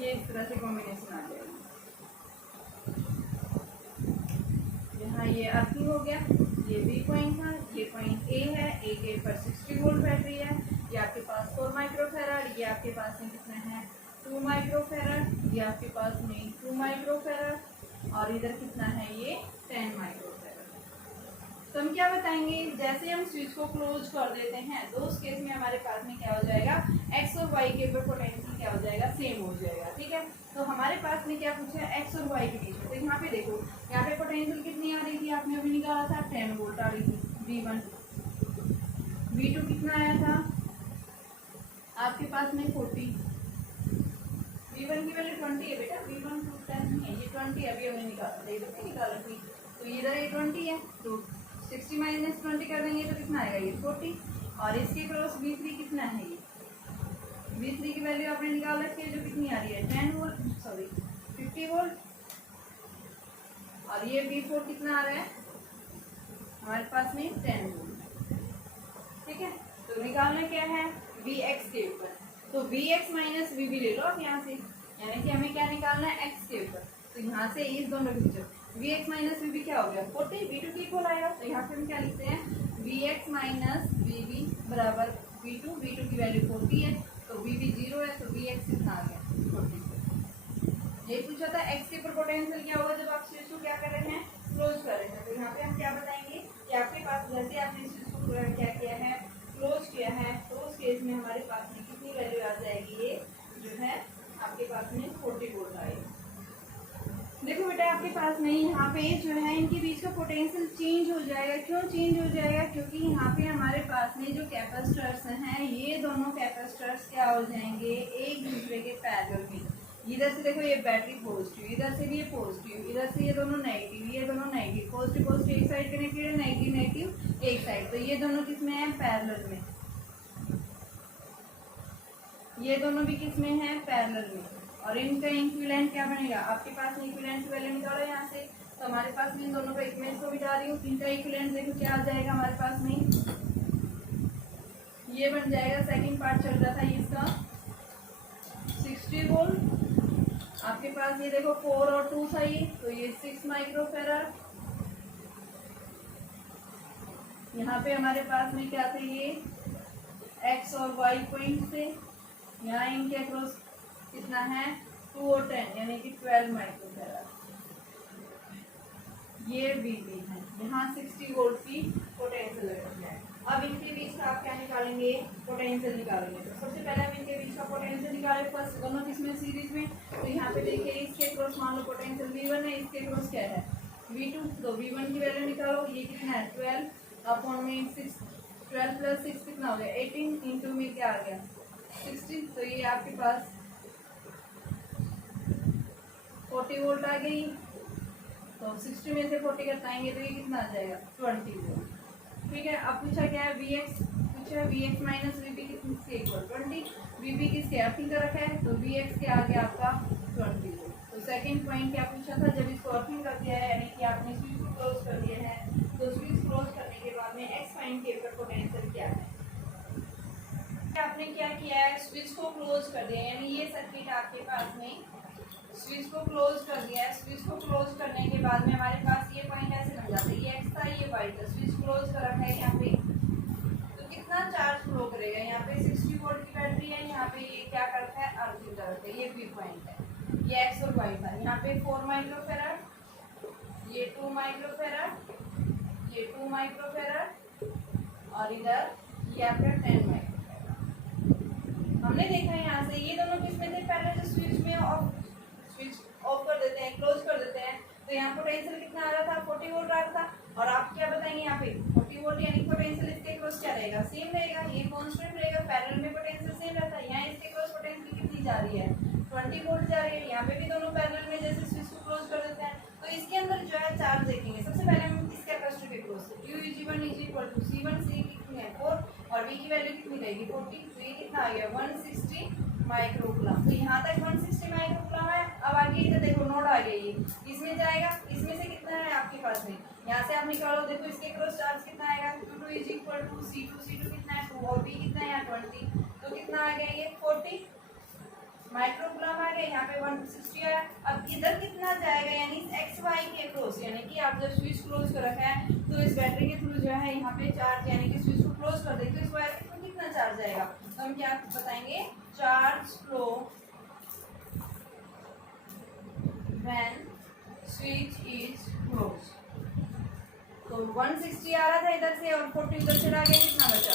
ये इस तरह से कॉम्बिनेशन आ जाएगा, यहाँ ये अर्थिंग हो गया, ये बी पॉइंट था, ये पॉइंट ए है, ए के पर 60 वोल्ट बैटरी है, ये आपके पास 4 माइक्रोफेराड, ये आपके पास में कितना है 2 माइक्रोफेराड, ये आपके पास में 2 माइक्रोफेराड, और इधर कितना है ये 10 माइक्रोफेराड। तो हम क्या बताएंगे, जैसे हम स्विच को क्लोज कर देते हैं तो उस केस में हमारे पास में क्या हो जाएगा एक्स और वाई के ऊपर पोटेंशियल क्या हो जाएगा सेम हो जाएगा, ठीक है। तो हमारे पास में क्या पूछा है एक्स और वाई के बीच में, तो यहाँ पे देखो यहाँ पे पोटेंशियल कितनी आ रही थी, आपने अभी निकाला था 10 वोल्ट आ रही थी, V1 V2 कितना आया था आपके पास में 40, V1 की वैल्यू 20 है बेटा, V1 टू 10 नहीं है, ये 20 अभी हमने निकाला थी, तो इधर ये 20 है, तो 60 माइनस 20 कर देंगे तो कितना आएगा ये 40, और इसके क्रॉस V3 कितना है ये V3 की वैल्यू आपने निकाल रखी है जो कितनी आ रही है 10 वोल्ट, सॉरी 50 वोल्ट, और ये V4 कितना आ रहा है हमारे पास में 10 वोल्ट, ठीक है। तो निकालना क्या है Vx के ऊपर, तो Vx माइनस Vb ले लो आप यहाँ से, यानी कि हमें क्या निकालना है x के ऊपर, तो यहाँ से इस दोनों के बीच Vx माइनस Vb क्या हो गया 40, V2 की इक्वल आएगा, तो यहाँ पे हम क्या लिखते हैं Vx माइनस Vb बराबर V2, V2 की वैल्यू 40 है, तो Vb 0 है, तो Vx कितना आ गया 40। ये पूछा था x के ऊपर पोटेंशियल क्या होगा जब आप स्विच को क्या कर रहे हैं क्लोज कर रहे हैं, तो यहाँ पे हम क्या बताएंगे कि आपके पास जैसे आपने स्विच को क्या किया है क्लोज किया है, तो उस केस में हमारे पास में कितनी वैल्यू आ जाएगी, ये जो है आपके पास में 40 वोल्ट आएगी। देखो बेटा आपके पास में यहाँ पे जो है इनके बीच का पोटेंशियल चेंज हो जाएगा, क्यों चेंज हो जाएगा, क्योंकि यहाँ पे हमारे पास में जो कैपेसिटर्स हैं ये दोनों कैपेसिटर्स क्या हो जाएंगे एक दूसरे के पैरेलल में, इधर से देखो ये बैटरी पॉजिटिव, इधर से भी ये पॉजिटिव, इधर से ये दोनों नेगेटिव, ये दोनों नेगेटिव, पॉजिटिव पॉजिटिव एक साइड कनेक्टेड है, नेगेटिव नेगेटिव एक साइड, तो ये दोनों किसमें है पैरेलल में, ये दोनों भी किसमें है पैरेलल में, और इनका इक्विवेलेंट क्या बनेगा आपके पास में इक्विवेलेंट की वैल्यू निकालो यहाँ से, तो हमारे पास में इन दोनों का इक्विवेलेंट को बिठा रही हूँ, इनका इक्विवेलेंट देखो क्या आ जाएगा हमारे पास में, ये बन जाएगा सेकंड पार्ट चल रहा था इसका 60 वोल्ट, आपके पास ये देखो 4 और 2 सही, तो ये 6 माइक्रोफेराड, यहाँ पे हमारे पास में क्या थे ये x और y पॉइंट से, यहाँ इनके अक्रॉस कितना है 2 और 10 यानी कि 12 माइक्रोफेराड, ये VB है, यहाँ 60 वोल्ट की पोटेंशियल है। अब इनके बीच का आप क्या निकालेंगे पोटेंशियल निकालेंगे, तो सबसे पहले हम इनके बीच का पोटेंशियल निकालें, फर्स्ट दोनों किसमें सीरीज में, तो यहाँ पे देखिए इसके क्रॉस मान लो पोटेंशियल V1 है, इसके क्रॉस क्या है V2, तो V1 की वैल्यू निकालो, ये कितना है 12 अपॉन में 6, 12 प्लस 6 कितना हो गया 18, इंटू में क्या आ गया 60, तो ये आपके पास 40 वोल्ट आ गई। तो 60 में से 40 घटाएंगे तो ये कितना आ जाएगा 20 वोल्ट। ठीक है, अब पूछा क्या है Vx, पूछा Vx माइनस Vp किसके इक्वल 20, Vp किसके अर्थिंग का रखा है तो Vx के आगे आपका 20 वोल्ट। तो सेकंड पॉइंट क्या पूछा था, जब इसको अर्थिंग कर दिया है यानी कि आपने स्विच को क्लोज कर दिया है, तो स्विच क्लोज करने के बाद में एक्स फाइंड के ऊपर पोटेंशियल क्या है। आपने क्या किया है, स्विच को क्लोज कर दिया, यानी ये सर्किट आपके पास में स्विच को क्लोज कर दिया है। स्विच को क्लोज करने के बाद में हमारे पास ये पॉइंट ऐसे बन जाता है, ये एक्स था ये वाई था, स्विच क्लोज कर रखा है यहाँ पे, तो कितना चार्ज फ्लो करेगा, यहाँ पे 60 वोल्ट की बैटरी है, यहाँ पे ये क्या करता है अर्थिंग करता है, ये बी पॉइंट है, ये एक्स और वाई था। यहाँ पे 4 माइक्रोफेराड, ये 2 माइक्रोफेराड, ये 2 माइक्रोफेराड और इधर ये आपका 10 माइक्रोफेराड। हमने देखा यहाँ से ये दोनों किस में थे, पहले जो स्विच में स्विच ऑफ कर देते हैं, क्लोज कर देते हैं, तो यहाँ पोटेंशियल कितना आ रहा था 40 वोल्ट आ रहा था। और आप क्या बताएंगे यहाँ पे 40 वोल्ट यानी पोटेंशियल इसके क्रॉस क्या रहेगा, सेम रहेगा, ये कांस्टेंट रहेगा, पैरेलल में पोटेंशियल सेम रहता है। यहाँ इसके क्रॉस पोटेंशियल कितनी जा रही है 20 वोल्ट जा रही है, यहाँ पे भी दोनों पैरेलल में जैसे स्विच को क्लोज कर देते हैं। तो इसके अंदर जो है चार्ज देखेंगे, सबसे पहले हम इस कैपेसिटर के क्रॉस Q=1 C1 C कितनी है 4 और V की वैल्यू कितनी रहेगी 40, तो ये कितना आ गया 160 माइक्रोकूलम। तो यहाँ तक 160 माइक्रोकूलम है। अब आगे इधर देखो नोड आ गया, ये इसमें जाएगा, इसमें से कितना है आपके पास में, यहाँ से आप निकालो, देखो इसके क्रॉस चार्ज कितना आएगा Q2 C2 कितना है 2 और V कितना है यहाँ 20, तो कितना आ गया ये 40 माइक्रोकूलम आ गया, यहाँ पे 160 आया। अब इधर कितना जाएगा, यानी एक्स वाई के क्रॉस, यानी कि आप जब स्विच क्लोज कर रखा है तो इस बैटरी के थ्रू जो है यहाँ पे चार्ज, यानी कि स्विच को क्लोज कर देते तो इस वायर के थ्रू कितना चार्ज आएगा, तो हम क्या बताएंगे charge flow when switch is close. तो 160 आ रहा था इधर से और 40 उधर से आ गया, कितना बचा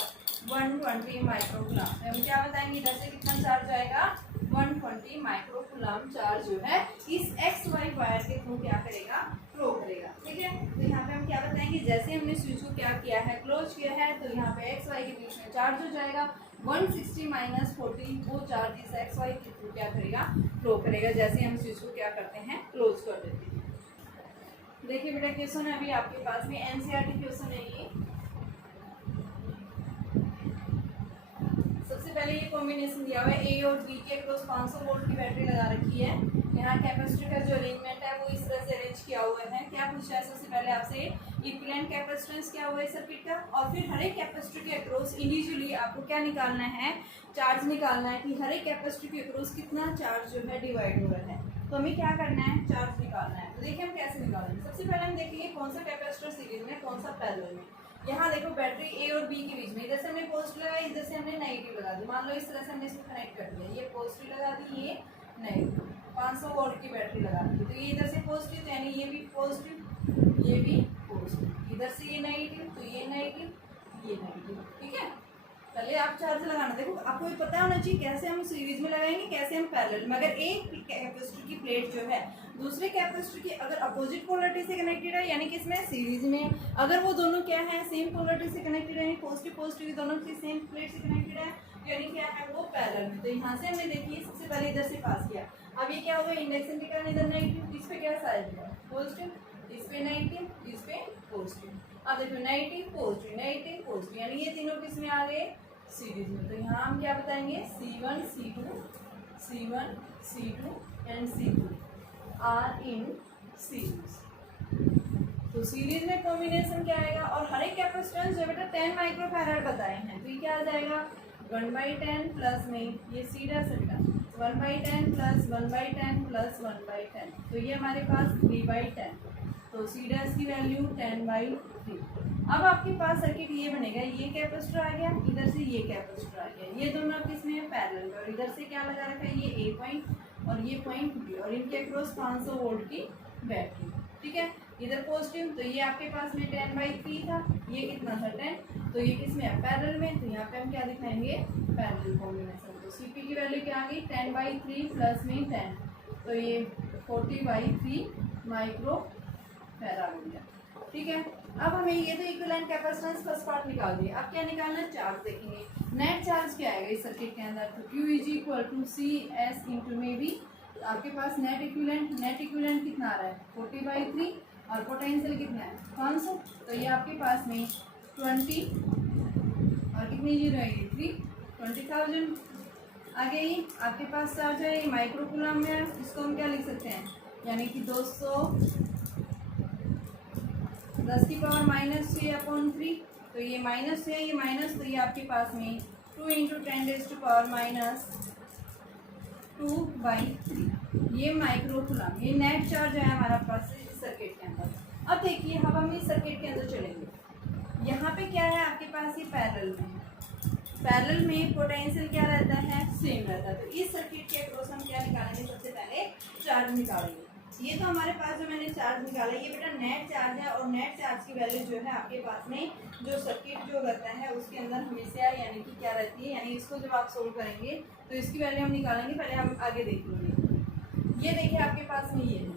120 माइक्रोकूलम। हम क्या बताएंगे इधर से कितना चार्ज आएगा 120 माइक्रोकूलम चार्ज जो है इस एक्स वाई वायर के थ्रू क्या करेगा फ्लो करेगा। ठीक है, तो यहाँ पे हम क्या बताएंगे, जैसे हमने स्विच को क्या किया है क्लोज किया है, तो यहाँ पे एक्स वाई के बीच में चार्ज हो जाएगा 160 माइनस 40, वो चार्ज इस एक्स वाई के थ्रू क्या करेगा फ्लो करेगा, जैसे हम स्विच को क्या करते हैं क्लोज कर देते हैं। देखिए बेटा क्वेश्चन है अभी आपके पास में एनसीईआरटी क्वेश्चन है ये। सबसे पहले ये कॉम्बिनेशन दिया हुआ है ए और बी के अक्रॉस 500 वोल्ट की बैटरी लगा रखी है। यहाँ कैपेसिटर का जो अरेंजमेंट है वो इस तरह से अरेंज किया हुआ है। क्या पूछा है सबसे पहले आपसे इक्विवेलेंट कैपेसिटेंस क्या हुआ है सर्किट का, और फिर हर एक कैपेसिटर के अक्रॉस इंडिविजुअली आपको क्या निकालना है चार्ज निकालना है कि हर एक कैपेसिटर के अक्रॉस कितना चार्ज जो है डिवाइड हो रहा है। तो हमें क्या करना है चार्ज निकालना है। तो देखिए हम कैसे निकालेंगे, सबसे पहले हम देखेंगे कौन सा कैपेसिटर सीरीज में कौन सा पैरेलल में। यहाँ देखो बैटरी ए और बी के बीच में इधर से हमने पॉजिटिव लगाया, इधर से हमने नेगेटिव लगा दी। मान लो इस तरह से हमने इसको कनेक्ट कर दिया, ये पॉजिटिव लगा दी ये नेगेटिव, 500 वोल्ट की बैटरी लगा दी। तो ये इधर से पॉजिटिव तो यानी ये भी पॉजिटिव ये भी पॉजिटिव, इधर से ये नेगेटिव तो ये नेगेटिव ये नेगेटिव। ठीक है, पहले आप चार्ज लगाना, देखो आपको ये पता होना चाहिए कैसे हम सीरीज में लगाएंगे कैसे हम पैरेलल में। अगर एक कैपेसिटर की प्लेट जो है दूसरे कैपेसिटर की अगर अपोजिट पोलरिटी से कनेक्टेड है यानी कि इसमें सीरीज में, अगर वो दोनों क्या है सेम पोलरिटी से कनेक्टेड है, पॉजिटिव पॉजिटिव दोनों की सेम प्लेट से कनेक्टेड है, यानी क्या है वो पैरेलल में। तो यहाँ से हमने देखिए सबसे पहले इधर से पास किया, अब ये क्या होगा इंडक्शन के कारण इधर नेगेटिव, इस पे क्या साइड है पॉजिटिव, इस पे नेगेटिव इस पे पॉजिटिव। अब देखो नेगेटिव पॉजिटिव यानी ये तीनों किस में आ गए सीरीज में। तो यहाँ हम क्या बताएंगे C1 C2 and C2 are in series. तो सीरीज में कॉम्बिनेशन क्या आएगा, और हर एक कैपेसिटेंस जो बेटा 10 माइक्रोफैराड बताए हैं, तो ये क्या आ जाएगा 1/10 प्लस में ये सीधा सीधा 1/10 प्लस 1/10 प्लस 1/10, तो ये हमारे पास 3/10, तो सीधा की वैल्यू 10/3। अब आपके पास सर्किट ये बनेगा, ये कैपेसिटर आ गया इधर से ये कैपेसिटर आ गया, ये दोनों किसमें है पैरेलल में, और इधर से क्या लगा रखा है ये ए पॉइंट और ये पॉइंट बी, और इनके अक्रॉस 500 वोल्ट की बैटरी। ठीक है, इधर पॉजिटिव तो ये आपके पास में 10/3 था, ये कितना था 10, तो ये किसमें है पैरेलल में। तो यहाँ पे हम क्या दिखाएंगे पैरेलल कॉम्बिनेशन। तो सीपी की वैल्यू क्या आ गई 10/3 प्लस में 10, तो ये 40/3 माइक्रो फैराड हो गया। ठीक है, अब हमें ये तो इक्विवेलेंट कैपेसिटेंस फर्स्ट पार्ट निकाल दिया, अब क्या निकालना है, चार्ज देखेंगे। नेट चार्ज क्या आएगा इस सर्किट के अंदर, तो Q is equal to C S into में भी आपके पास नेट इक्विवेलेंट कितना आ रहा है 40/3 और पोटेंशियल कितना है 500, तो ये आपके पास में 20 और कितनी जीरो है ये 3 20,000। आगे ही आपके पास चार्ज है ये माइक्रो कूलम में, इसको हम क्या लिख सकते हैं, यानी कि 210⁻⁻⁶/3, तो ये माइनस है, ये माइनस, तो ये आपके पास में 2 × 10⁻⁻²/3 ये माइक्रो कूलम, ये नेट चार्ज है हमारा पास इस सर्किट के अंदर। अब देखिए अब हम इस सर्किट के अंदर चलेंगे, यहाँ पे क्या है आपके पास, ये पैरेलल में पोटेंशियल क्या रहता है, सेम रहता है। तो इस सर्किट के अक्रॉस हम क्या निकालेंगे, सबसे पहले चार्ज निकालेंगे। ये तो हमारे पास जो मैंने चार्ज निकाला ये बेटा नेट चार्ज है, और नेट चार्ज की वैल्यू जो है आपके पास में जो सर्किट जो रहता है उसके अंदर हमेशा यानी कि क्या रहती है, यानी इसको जब आप सोल्व करेंगे तो इसकी वैल्यू हम निकालेंगे, पहले हम आगे देखेंगे। ये देखिए आपके पास में ये है,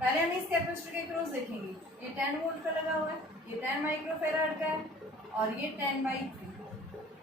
पहले हम इस कैपेसिटर के क्रॉस देखेंगे, ये 10 वोल्ट का लगा हुआ है, ये 10 माइक्रोफेराड का है और ये 10/3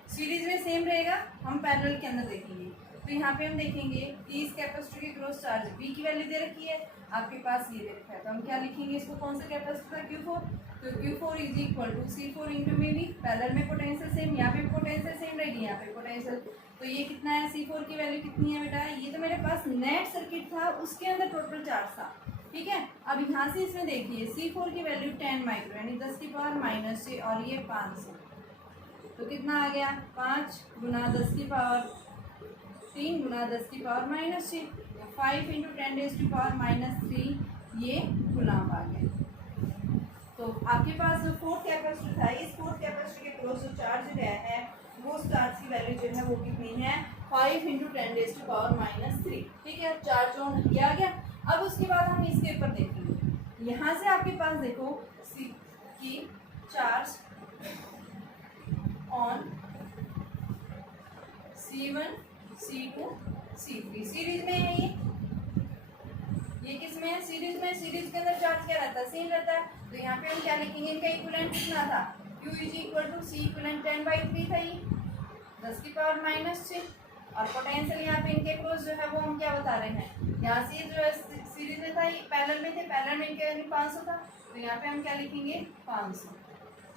सीरीज में सेम रहेगा। हम पैरेलल के अंदर देखेंगे, तो यहाँ पे हम देखेंगे कि इस कैपेसिटर के क्रॉस चार्ज V की वैल्यू दे रखी है, आपके पास ये दे रखा है, तो हम क्या लिखेंगे इसको, कौन सा कैपेसिटर है Q4, तो Q4 is equal to C4 into में भी पैरेलल में पोटेंशियल सेम, यहाँ पे पोटेंशियल सेम रहेगी, यहाँ पे पोटेंशियल, तो ये कितना है, C4 की वैल्यू कितनी है बेटा, ये तो मेरे पास नेट सर्किट था उसके अंदर टोटल चार्ज था, ठीक है। अब यहाँ से इसमें देखिए C4 की वैल्यू 10 माइक्रो यानी 10⁻⁻⁶ और ये 500, तो कितना आ गया 5 × 10⁻³ × 10⁻⁻⁶, 5 × 10⁻⁻³ ये कूलम आ गया। तो आपके पास जो फोर्थ कैपेसिटर था, इस फोर्थ कैपेसिटर के क्रॉस जो चार्ज गया है वो चार्ज की वैल्यू जो है वो कितनी है, 5 × 10⁻⁻3, ठीक है। चार्ज ऑन ये आ गया। अब उसके बाद हम इसके ऊपर देखेंगे, यहाँ से आपके पास देखो कि charge on C1 C2 C3 series में है, ये किस में है, सीरीज में। सीरीज के अंदर चार्ज क्या रहता है, सेम रहता है, तो यहाँ पे हम क्या लिखेंगे, इनका इक्विवेलेंट कितना था, Q is equal to C equivalent 10/3 था, ये 10⁻⁻⁶, और पोटेंशियल यहाँ पे इनके क्रॉस जो है वो हम क्या बता रहे हैं, यहाँ से जो है सीरीज में था, ये पैरेलल में थे, पैरेलल में इनके 500 था, तो यहाँ पे हम क्या लिखेंगे 500,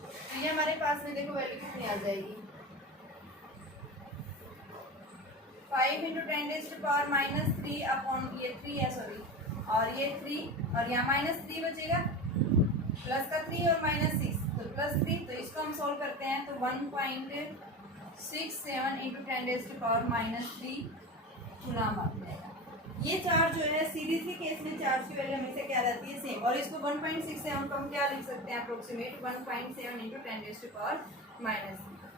तो ये हमारे पास में देखो वैल्यू कितनी आ जाएगी, 5 × 10⁻⁻3 अपॉन ये 3 है सॉरी, और ये 3 और यहाँ -3 बचेगा, प्लस का 3 और -6 तो +3, तो इसको हम सोल्व करते हैं तो 1.67 × 10⁻⁻3 कूलम आ जाएगा। ये चार्ज जो है सीरीज के केस में चार्ज की वैल्यू हमेशा क्या रहती है, सेम, और इसको 1.67 को हम क्या लिख सकते हैं, अप्रोक्सीमेट 1.7 × 10⁻⁻3,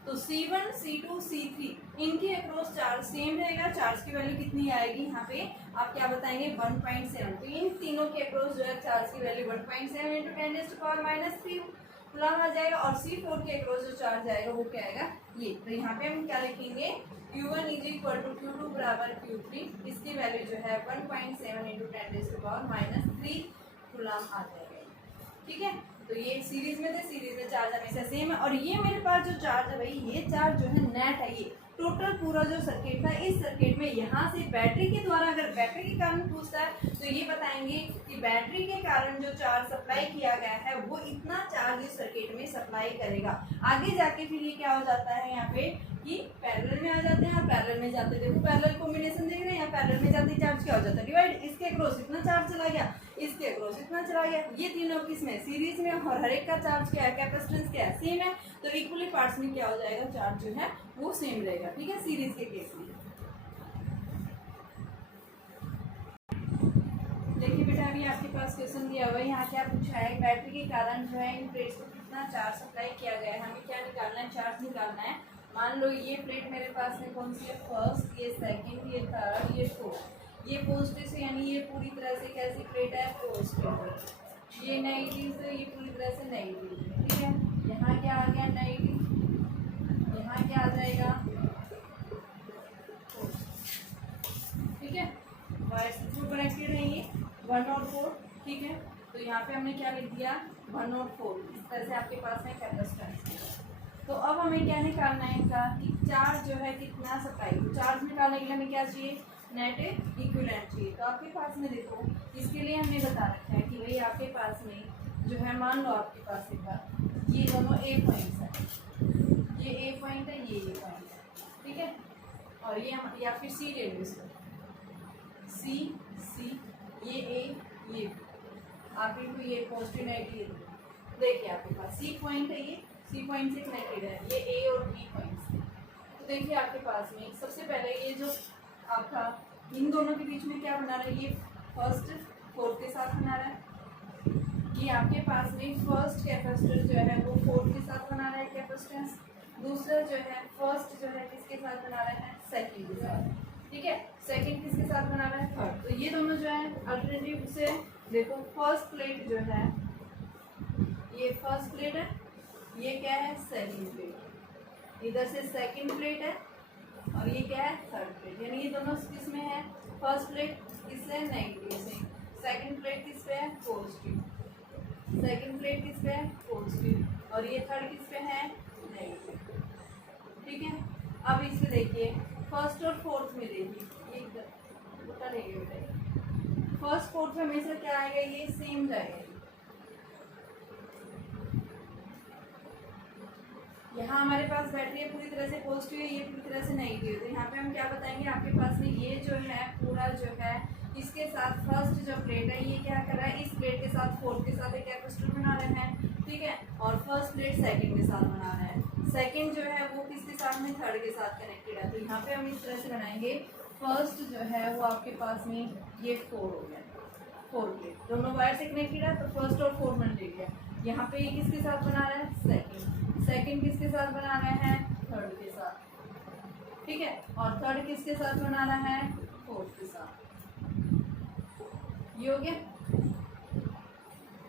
तो C1 C2 C3 इनके अक्रॉस चार्ज सेम रहेगा। चार्ज की वैल्यू कितनी आएगी, यहाँ पे आप क्या बताएंगे 1.7, तो इन तीनों के अक्रॉस जो है चार्ज की वैल्यू 1.7 × 10⁻⁻3 कूलम आ जाएगा, और C4 के अक्रॉस जो चार्ज आएगा वो क्या आएगा ये, तो यहाँ पे हम क्या लिखेंगे Q1 is equal to Q2 बराबर Q3, इसकी वैल्यू जो है 1.7 × 10⁻⁻3 कूलम आ जाएगा, ठीक है। तो ये सीरीज में थे, सीरीज में चार्ज हमेशा सेम है, और ये मेरे पास जो चार्ज है भाई, ये चार्ज जो है नेट है, ये टोटल पूरा जो सर्किट था, इस सर्किट में यहाँ से बैटरी के द्वारा, अगर बैटरी के कारण पूछता है तो ये बताएंगे कि बैटरी के कारण जो चार्ज सप्लाई किया गया है वो इतना चार्ज इस सर्किट में सप्लाई करेगा। आगे जाके फिर ये क्या हो जाता है यहाँ पे कि पैरेलल में आ जाते हैं, और पैरेलल में जाते देखो पैरेलल कॉम्बिनेशन देख रहे हैं, पैरेलल में जाते चार्ज क्या हो जाता है डिवाइड, इसके अक्रॉस इतना चार्ज चला गया, इसके अक्रॉस इतना चला गया, ये तीनों किसमें सीरीज में, और हर एक का चार्ज क्या है, कैपेसिटेंस क्या है, सेम है, तो इक्वली पार्ट्स में क्या हो जाएगा, चार्ज जो है वो सेम रहेगा, ठीक है, सीरीज के केस में। देखिए बेटा अभी आपके पास क्वेश्चन दिया हुआ है, यहाँ क्या पूछा है, बैटरी के कारण जो है इन प्लेट्स को कितना चार्ज सप्लाई किया गया है, हमें क्या निकालना है, चार्ज निकालना है। मान लो ये प्लेट मेरे पास में कौन सी है, फर्स्ट, ये सेकंड, ये थर्ड, ये फोर्थ, ये पॉजिटिव से यानी ये पूरी तरह से कैसी प्लेट है, पॉजिटिव, ये नेगेटिव से ये पूरी तरह से नेगेटिव, ठीक है। यहाँ क्या आ गया नेगेटिव, यहाँ क्या आ जाएगा, ठीक है, वायर से थ्रू कनेक्टेड है ये 1 और 4, ठीक है। तो यहाँ पे हमने क्या लिख दिया 1 और 4, इस तरह से आपके पास में कैपेसिटेंस। तो अब हमें क्या निकालना है इनका कि चार्ज जो है कितना सप्लाई, तो चार्ज निकालने के लिए हमें क्या चाहिए, नेट इक्विवेलेंट चाहिए। तो आपके पास में देखो इसके लिए हमने बता रखा है कि भाई आपके पास में जो है, मान लो आपके पास एक बार ये दोनों ए पॉइंट्स हैं, ये ए पॉइंट है, ये पॉइंट है, ठीक है, और ये या फिर सी ले लो इसको, सी सी, ये ए ये आप इनको ये पॉजिटिव नेगेटिव देखिए आपके पास सी पॉइंट है, ये सी पॉइंट से कनेक्टेड है, ये ए और बी पॉइंट्स। तो देखिए आपके पास में सबसे पहले ये जो आपका इन दोनों के बीच में क्या बना रहा है, ये फर्स्ट फोर्थ के साथ बना रहा है, ये आपके पास में फर्स्ट कैपेसिटर जो है वो फोर्थ के साथ बना रहा है कैपेसिटेंस, दूसरा जो है फर्स्ट जो है किसके साथ बना रहा है, सेकंड के साथ, ठीक है, सेकंड किसके साथ बना रहा है, थर्ड। तो ये दोनों जो है अल्टरनेटिव से देखो, फर्स्ट प्लेट जो है ये फर्स्ट प्लेट है, ये क्या है सेकंड प्लेट, इधर से सेकंड प्लेट है और ये क्या है थर्ड प्लेट, यानी ये दोनों किस में है, फर्स्ट प्लेट किससे नेगेटिव से, सेकंड प्लेट किस पे है पॉजिटिव, सेकंड प्लेट किस पे है पॉजिटिव, और ये थर्ड किस पे है नेगेटिव, ठीक है। अब इसमें देखिए फर्स्ट और फोर्थ में देखिए ये फर्स्ट फोर्थ में हमेशा क्या आएगा, ये सेम जाएगा, यहाँ हमारे पास बैटरी है पूरी तरह से पॉजिटिव है, ये पूरी तरह से नेगेटिव है। तो यहाँ पे हम क्या बताएंगे, आपके पास में ये जो है पूरा जो है इसके साथ फर्स्ट जो प्लेट है ये क्या कर रहा है, इस प्लेट के साथ फोर्थ के साथ एक कैपेसिटर बना रहे हैं, ठीक है, और फर्स्ट प्लेट सेकंड के साथ बना रहा है, सेकंड जो है वो किसके साथ में थर्ड के साथ कनेक्टेड है। तो यहाँ पे हम इस तरह से बनाएंगे, फर्स्ट जो है वो आपके पास में ये 4 हो गया, 4 प्लेट दोनों वायर से कनेक्टेड है, तो फर्स्ट और फोर्थ बन गया। यहाँ पे ये किसके साथ बना रहा है सेकंड, सेकंड किसके साथ बना रहे हैं थर्ड के साथ, ठीक है, और थर्ड किसके साथ बना रहा है फोर्थ के साथ, ये हो गया।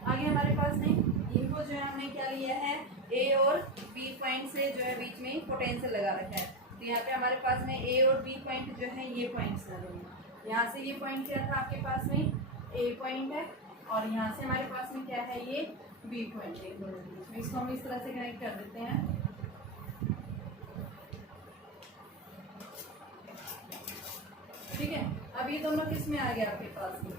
आगे हमारे पास में इनको जो है हमने क्या लिया है, ए और बी पॉइंट से जो है बीच में पोटेंशियल लगा रखा है। तो यहाँ पे हमारे पास में ए और बी पॉइंट जो है ये पॉइंट्स लगेंगे, यहाँ से ये पॉइंट क्या था आपके पास में ए पॉइंट है, और यहाँ से हमारे पास में क्या है ये बी पॉइंट है, इसको हम इस तरह से कनेक्ट कर देते हैं। ठीक है, अब ये दोनों किस में आ गया आपके पास में,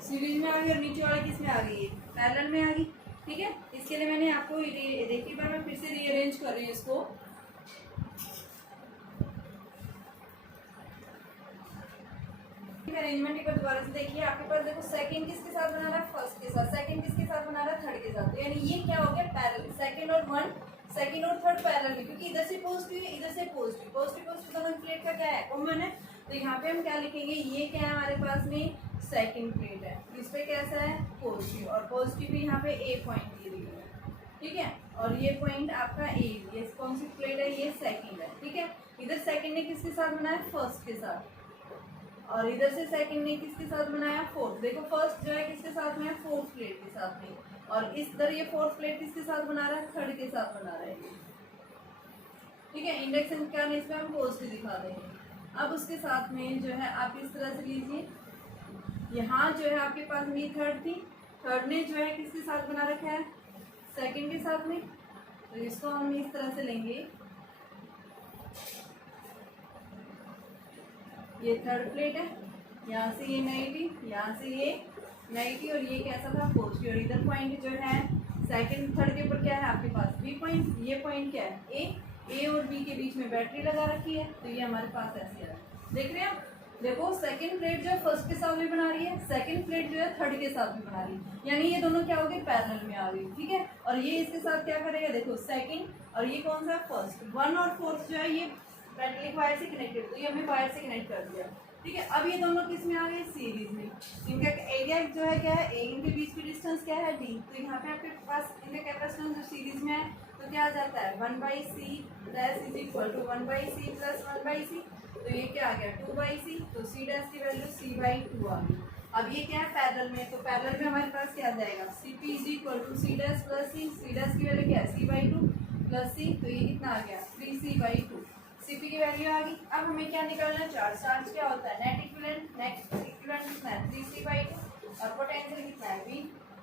सीरीज में आ गई, और नीचे वाला किस में आ गई, पैरेलल में आ गई, ठीक है। इसके लिए मैंने आपको देखिए बार मैं फिर से रीअरेंज कर रही हूँ इसको, अरेंजमेंट एक बार दोबारा से देखिए। आपके पास देखो सेकंड किसके साथ बना रहा है फर्स्ट के साथ, सेकंड किसके साथ बना रहा है थर्ड के साथ, तो यानी ये क्या हो गया पैरेलल, सेकंड और थर्ड पैरेलल में, क्योंकि इधर से पॉजिटिव है इधर से पॉजिटिव, पॉजिटिव दोनों प्लेट का क्या है कॉमन है। तो यहाँ पे हम क्या लिखेंगे, ये क्या है हमारे पास में सेकंड प्लेट है, इस पे कैसा है पॉजिटिव, और पॉजिटिव भी यहाँ पे ए पॉइंट ये दिया है, ठीक है, और ये पॉइंट आपका ए, ये कौन सी प्लेट है ये सेकंड है, ठीक है। इधर सेकंड ने किसके साथ बनाया फर्स्ट के साथ, और इधर से सेकंड ने किसके साथ बनाया फोर्थ। देखो फर्स्ट जो है किसके साथ में है फोर्थ प्लेट के साथ में, और इस तरह ये फोर्थ प्लेट किसके साथ बना रहा है थर्ड के साथ बना रहा है, ठीक है। इंडक्शन का इसमें हम पॉजिटिव दिखा देंगे। अब उसके साथ में जो है आप इस तरह से लीजिए, यहाँ जो है आपके पास में थर्ड थी, थर्ड ने जो है किसके साथ बना रखा है सेकंड के साथ में, तो इसको हम इस तरह से लेंगे, ये थर्ड प्लेट है, यहाँ से ये नेगेटिव, यहाँ से ये नेगेटिव, और ये कैसा था पॉजिटिव, और इधर पॉइंट जो है सेकंड थर्ड के ऊपर क्या है आपके पास बी पॉइंट, ये पॉइंट क्या है ए और बी के बीच में बैटरी लगा रखी है, तो ये हमारे पास ऐसे है। देख रहे हैं आप, देखो सेकंड प्लेट जो है फर्स्ट के साथ भी बना रही है, सेकंड प्लेट जो है थर्ड के साथ भी बना रही है, यानी ये दोनों क्या हो गए पैरेलल में आ गई, ठीक है। और ये इसके साथ क्या करेगा, देखो सेकंड और ये कौन सा फर्स्ट, 1 और 4 जो है ये मेटलिक वायर से कनेक्टेड, तो ये हमने वायर से कनेक्ट कर दिया, ठीक है। अब ये दोनों किस में आ गए सीरीज में, इनका एरिया जो है क्या है ए, इनके बीच की डिस्टेंस क्या है डी, तो यहाँ पे आपके पास इनका कैपेसिटेंस जो सीरीज में है तो क्या आ जाता है 1/c dash is equal to 1/c plus 1/c, तो ये क्या आ गया 2/c, तो c डैश की वैल्यू c/2 आ गई। अब ये क्या है पैरेलल में, तो पैरेलल में हमारे पास क्या आ जाएगा cp is equal to c dash plus c dash की वैल्यू क्या है c/2 प्लस c, तो ये कितना आ गया 3c/2, cp की वैल्यू आ गई। अब हमें क्या निकालना है चार्ज, चार्ज क्या होता है नेट इक्विवेलेंट कितना है 3c/2, और पोटेंशियल कितना है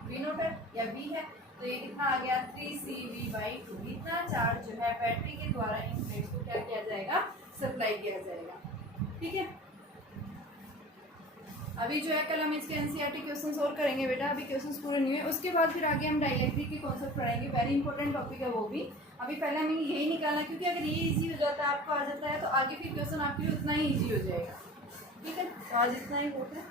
वी नोट है या वी है, तो ये कितना आ गया 3CV/2। इतना चार्ज जो है बैटरी के द्वारा इन प्लेट्स को क्या किया जाएगा, सप्लाई किया जाएगा। ठीक है, अभी जो है कल हम इसके एनसीईआरटी क्वेश्चन और करेंगे बेटा, अभी क्वेश्चंस पूरे नहीं हुए। उसके बाद फिर आगे हम डाइलेक्ट्रिक के कॉन्सेप्ट पढ़ाएंगे, वेरी इंपॉर्टेंट टॉपिक है वो भी। अभी पहले हमें यही निकालना, क्योंकि अगर ये इजी हो जाता है, आपको आ जाता है, तो आगे फिर क्वेश्चन आपके लिए उतना ही ईजी हो जाएगा। ठीक है, तो आज इतना ही होता है।